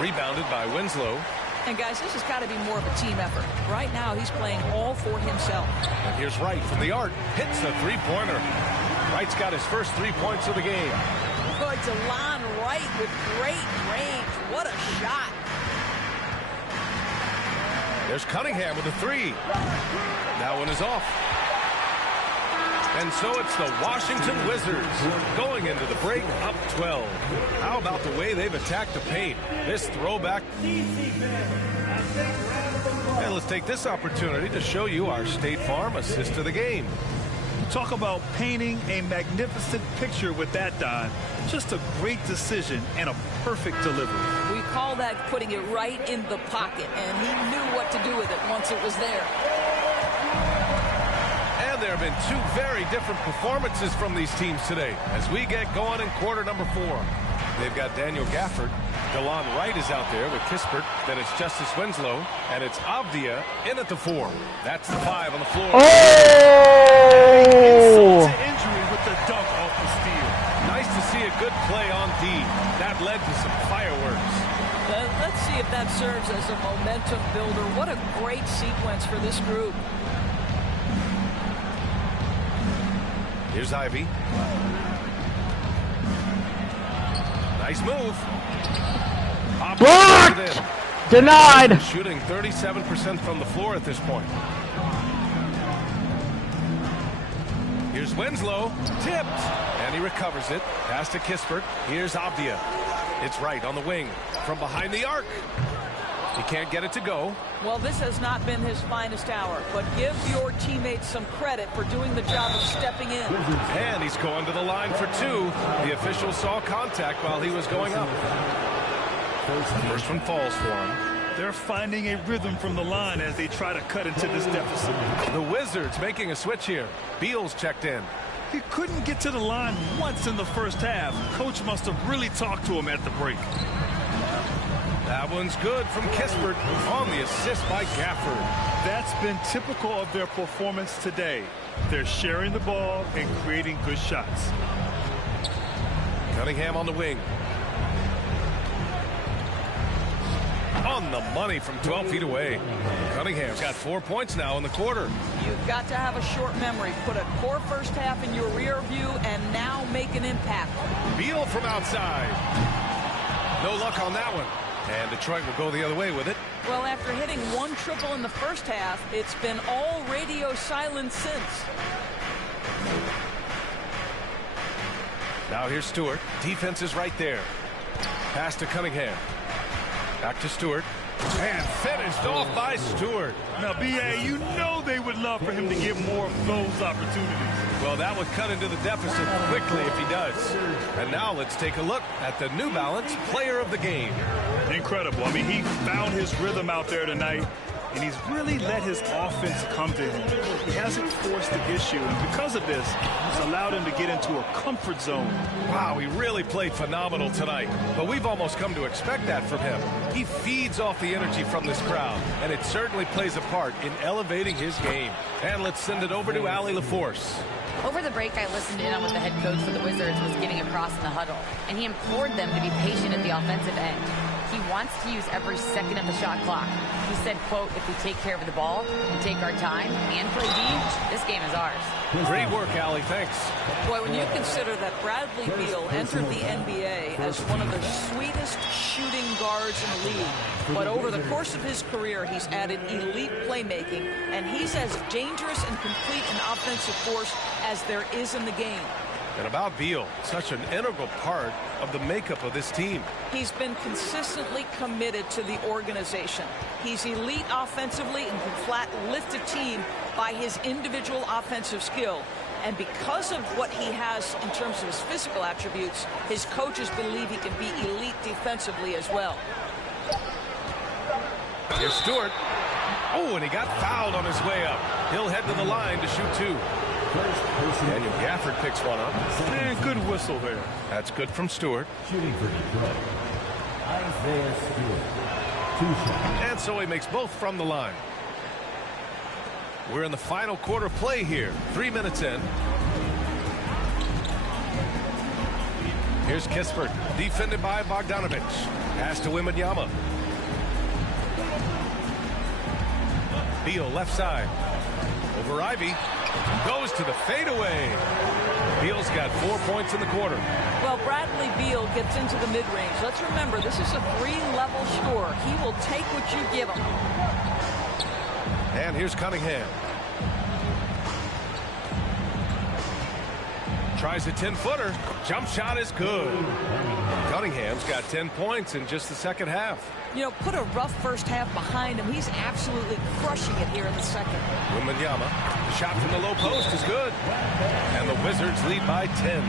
Rebounded by Winslow. And guys, this has got to be more of a team effort. Right now, he's playing all for himself. And here's Wright from the arc. Hits the three-pointer. Wright's got his first 3 points of the game. Boy, DeLon Wright with great range. What a shot. There's Cunningham with a 3. That one is off. And so it's the Washington Wizards going into the break up 12. How about the way they've attacked the paint? This throwback. And let's take this opportunity to show you our State Farm assist to the game. Talk about painting a magnificent picture with that, Don. Just a great decision and a perfect delivery. We call that putting it right in the pocket, and he knew what to do with it once it was there. And there have been two very different performances from these teams today as we get going in quarter number 4. They've got Daniel Gafford. DeLon Wright is out there with Kispert. Then it's Justice Winslow. And it's Avdia in at the 4. That's the 5 on the floor. Oh! Insult to injury with the dunk off the steal. Nice to see a good play on D. That led to some fireworks. Let's see if that serves as a momentum builder. What a great sequence for this group. Here's Ivy. Nice move. Blocked! Denied! Shooting 37% from the floor at this point. Here's Winslow. Tipped. And he recovers it. Pass to Kispert. Here's Avdia. It's right on the wing. From behind the arc. He can't get it to go. Well, this has not been his finest hour, but give your teammates some credit for doing the job of stepping in. And he's going to the line for 2. The official saw contact while he was going up. First one falls for him. They're finding a rhythm from the line as they try to cut into this deficit. The Wizards making a switch here. Beal's checked in. He couldn't get to the line once in the first half. Coach must have really talked to him at the break. That one's good from Kispert on the assist by Gafford. That's been typical of their performance today. They're sharing the ball and creating good shots. Cunningham on the wing. On the money from 12 feet away. Cunningham's got 4 points now in the quarter. You've got to have a short memory. Put a core first half in your rear view and now make an impact. Beal from outside. No luck on that one. And Detroit will go the other way with it. Well, after hitting 1 triple in the first half, it's been all radio silence since. Now here's Stewart. Defense is right there. Pass to Cunningham. Back to Stewart. And finished off by Stewart. Now, B.A., you know they would love for him to get more of those opportunities. Well, that would cut into the deficit quickly if he does. And now let's take a look at the New Balance Player of the Game. Incredible. I mean, he found his rhythm out there tonight, and he's really let his offense come to him. He hasn't forced the issue, and because of this, it's allowed him to get into a comfort zone. Wow, he really played phenomenal tonight, but we've almost come to expect that from him. He feeds off the energy from this crowd, and it certainly plays a part in elevating his game. And let's send it over to Allie LaForce. Over the break, I listened in on what the head coach for the Wizards was getting across in the huddle, and he implored them to be patient at the offensive end. He wants to use every second of the shot clock. He said, quote, if we take care of the ball and take our time and play D, this game is ours. Great work, Allie. Thanks. Boy, when you consider that Bradley Beal entered the NBA as one of the sweetest shooting guards in the league, but over the course of his career, he's added elite playmaking, and he's as dangerous and complete an offensive force as there is in the game. And about Beal, such an integral part of the makeup of this team. He's been consistently committed to the organization. He's elite offensively and can flat lift a team by his individual offensive skill. And because of what he has in terms of his physical attributes, his coaches believe he can be elite defensively as well. Here's Stewart. Oh, and he got fouled on his way up. He'll head to the line to shoot 2. Daniel Gafford picks one up. And good whistle there. That's good from Stewart. Shooting for Detroit, Isaiah Stewart. 2 shots. And so he makes both from the line. We're in the final quarter play here. 3 minutes in. Here's Kispert, defended by Bogdanovich. Pass to Wembanyama. Beal left side. Over Ivy. Goes to the fadeaway. Beal's got 4 points in the quarter. Well, Bradley Beal gets into the mid-range. Let's remember, this is a 3-level scorer. He will take what you give him. And here's Cunningham. Tries a 10-footer. Jump shot is good. Cunningham's got 10 points in just the second half. You know, put a rough first half behind him. He's absolutely crushing it here in the second. Wembanyama. The shot from the low post is good. And the Wizards lead by 10.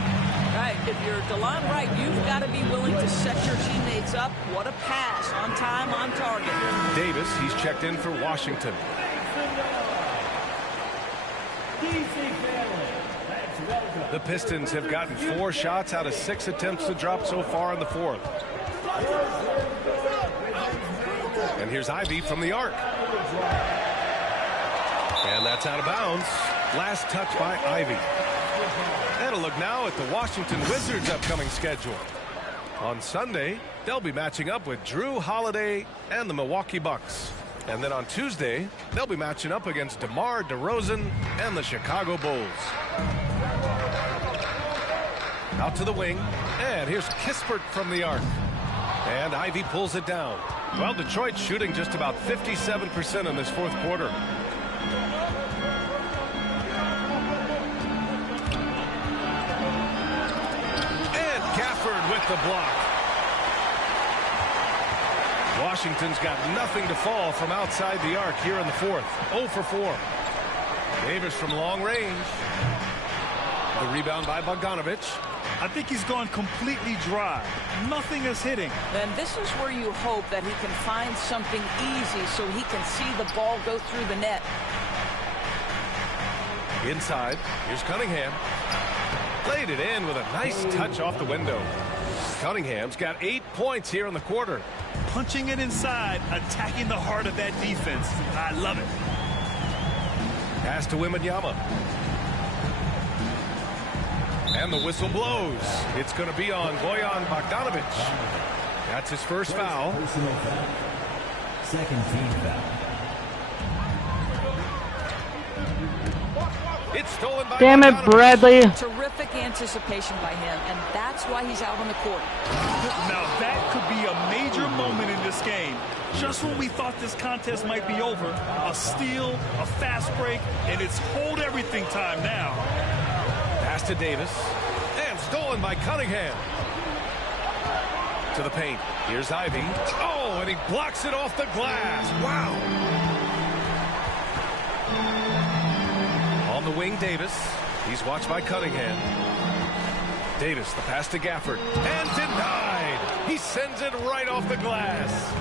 Right. If you're DeLon Wright, you've got to be willing to set your teammates up. What a pass. On time, on target. Davis, he's checked in for Washington. The Pistons have gotten 4 shots out of 6 attempts to drop so far in the 4th. And here's Ivy from the arc. And that's out of bounds. Last touch by Ivy. And a look now at the Washington Wizards' upcoming schedule. On Sunday, they'll be matching up with Drew Holiday and the Milwaukee Bucks. And then on Tuesday, they'll be matching up against DeMar DeRozan and the Chicago Bulls. Out to the wing, and here's Kispert from the arc. And Ivy pulls it down. Well, Detroit's shooting just about 57% in this 4th quarter. And Gafford with the block. Washington's got nothing to fall from outside the arc here in the 4th. 0 for 4. Davis from long range. The rebound by Bogdanovic. I think he's gone completely dry. Nothing is hitting. Then this is where you hope that he can find something easy so he can see the ball go through the net. Inside, here's Cunningham. Played it in with a nice touch off the window. Cunningham's got 8 points here in the quarter. Punching it inside, attacking the heart of that defense. I love it. Pass to Wembanyama. And the whistle blows. It's going to be on Bojan Bogdanovic. That's his first foul. Second team foul. It's stolen by Damn it, Bradley. Terrific anticipation by him, and that's why he's out on the court. Now that could be a major moment in this game. Just when we thought this contest might be over, a steal, a fast break, and it's hold everything time now. Pass to Davis, and stolen by Cunningham. To the paint. Here's Ivy. Oh, and he blocks it off the glass. Wow. On the wing, Davis. He's watched by Cunningham. Davis, the pass to Gafford. And denied. He sends it right off the glass.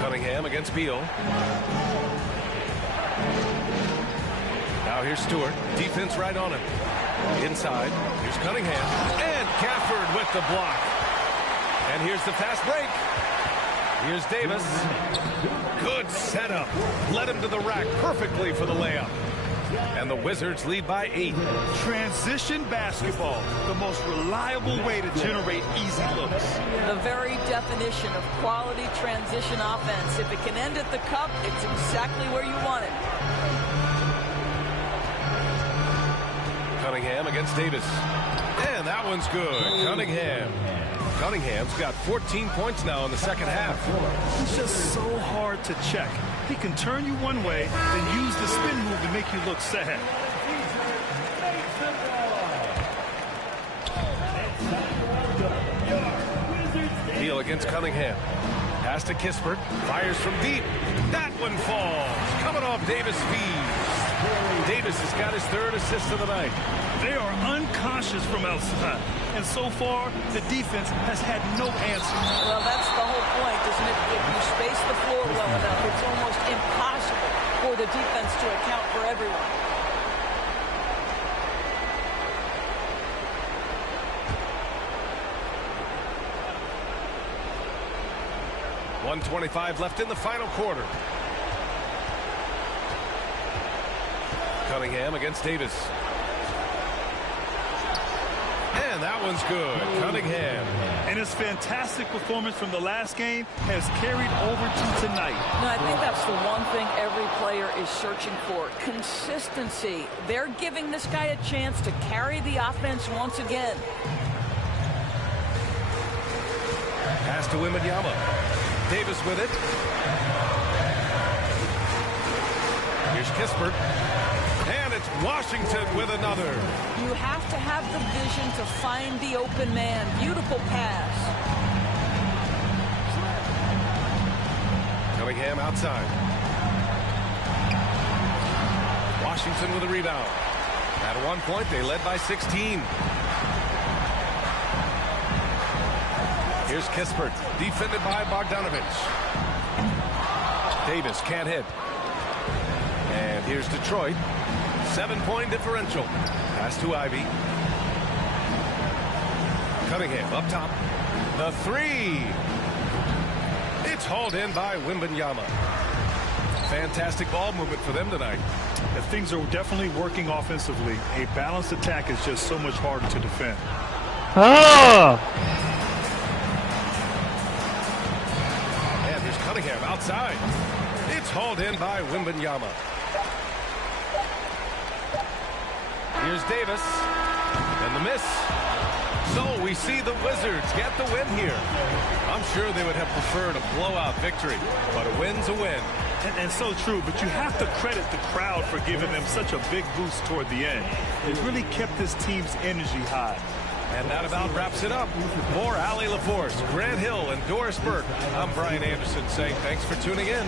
Cunningham against Beal. Now here's Stewart. Defense right on him. Inside. Here's Cunningham. And Gafford with the block. And here's the fast break. Here's Davis. Good setup. Led him to the rack perfectly for the layup. And the Wizards lead by 8. Transition basketball, the most reliable way to generate easy looks. The very definition of quality transition offense. If it can end at the cup, it's exactly where you want it. Cunningham against Davis. And that one's good. Cunningham's got 14 points now in the second half. It's just so hard to check. He can turn you one way, then use the spin move to make you look sad. Beal against Cunningham. Pass to Kispert. Fires from deep. That one falls. Coming off Davis' feet. Davis has got his 3rd assist of the night. They are unconscious from outside. And so far, the defense has had no answer. Well, that's the whole point, isn't it? If you space the floor well enough, it's almost impossible for the defense to account for everyone. .125 left in the final quarter. Cunningham against Davis. And that one's good. Cunningham. And his fantastic performance from the last game has carried over to tonight. No, I think that's the one thing every player is searching for. Consistency. They're giving this guy a chance to carry the offense once again. Pass to Wembanyama. Davis with it. Here's Kispert. And it's Washington with another. You have to have the vision to find the open man. Beautiful pass. Cunningham outside. Washington with a rebound. At one point, they led by 16. Here's Kispert, defended by Bogdanovic. Davis can't hit. Here's Detroit. 7-point differential. Pass to Ivy. Cunningham up top. The three. It's hauled in by Wembanyama. Fantastic ball movement for them tonight. And things are definitely working offensively. A balanced attack is just so much harder to defend. And there's Cunningham outside. It's hauled in by Wembanyama. Here's Davis. And the miss. So we see the Wizards get the win here. I'm sure they would have preferred a blowout victory, but a win's a win. And so true, but you have to credit the crowd for giving them such a big boost toward the end. It really kept this team's energy high. And that about wraps it up. For Allie LaForce, Grant Hill, and Doris Burke, I'm Brian Anderson saying thanks for tuning in.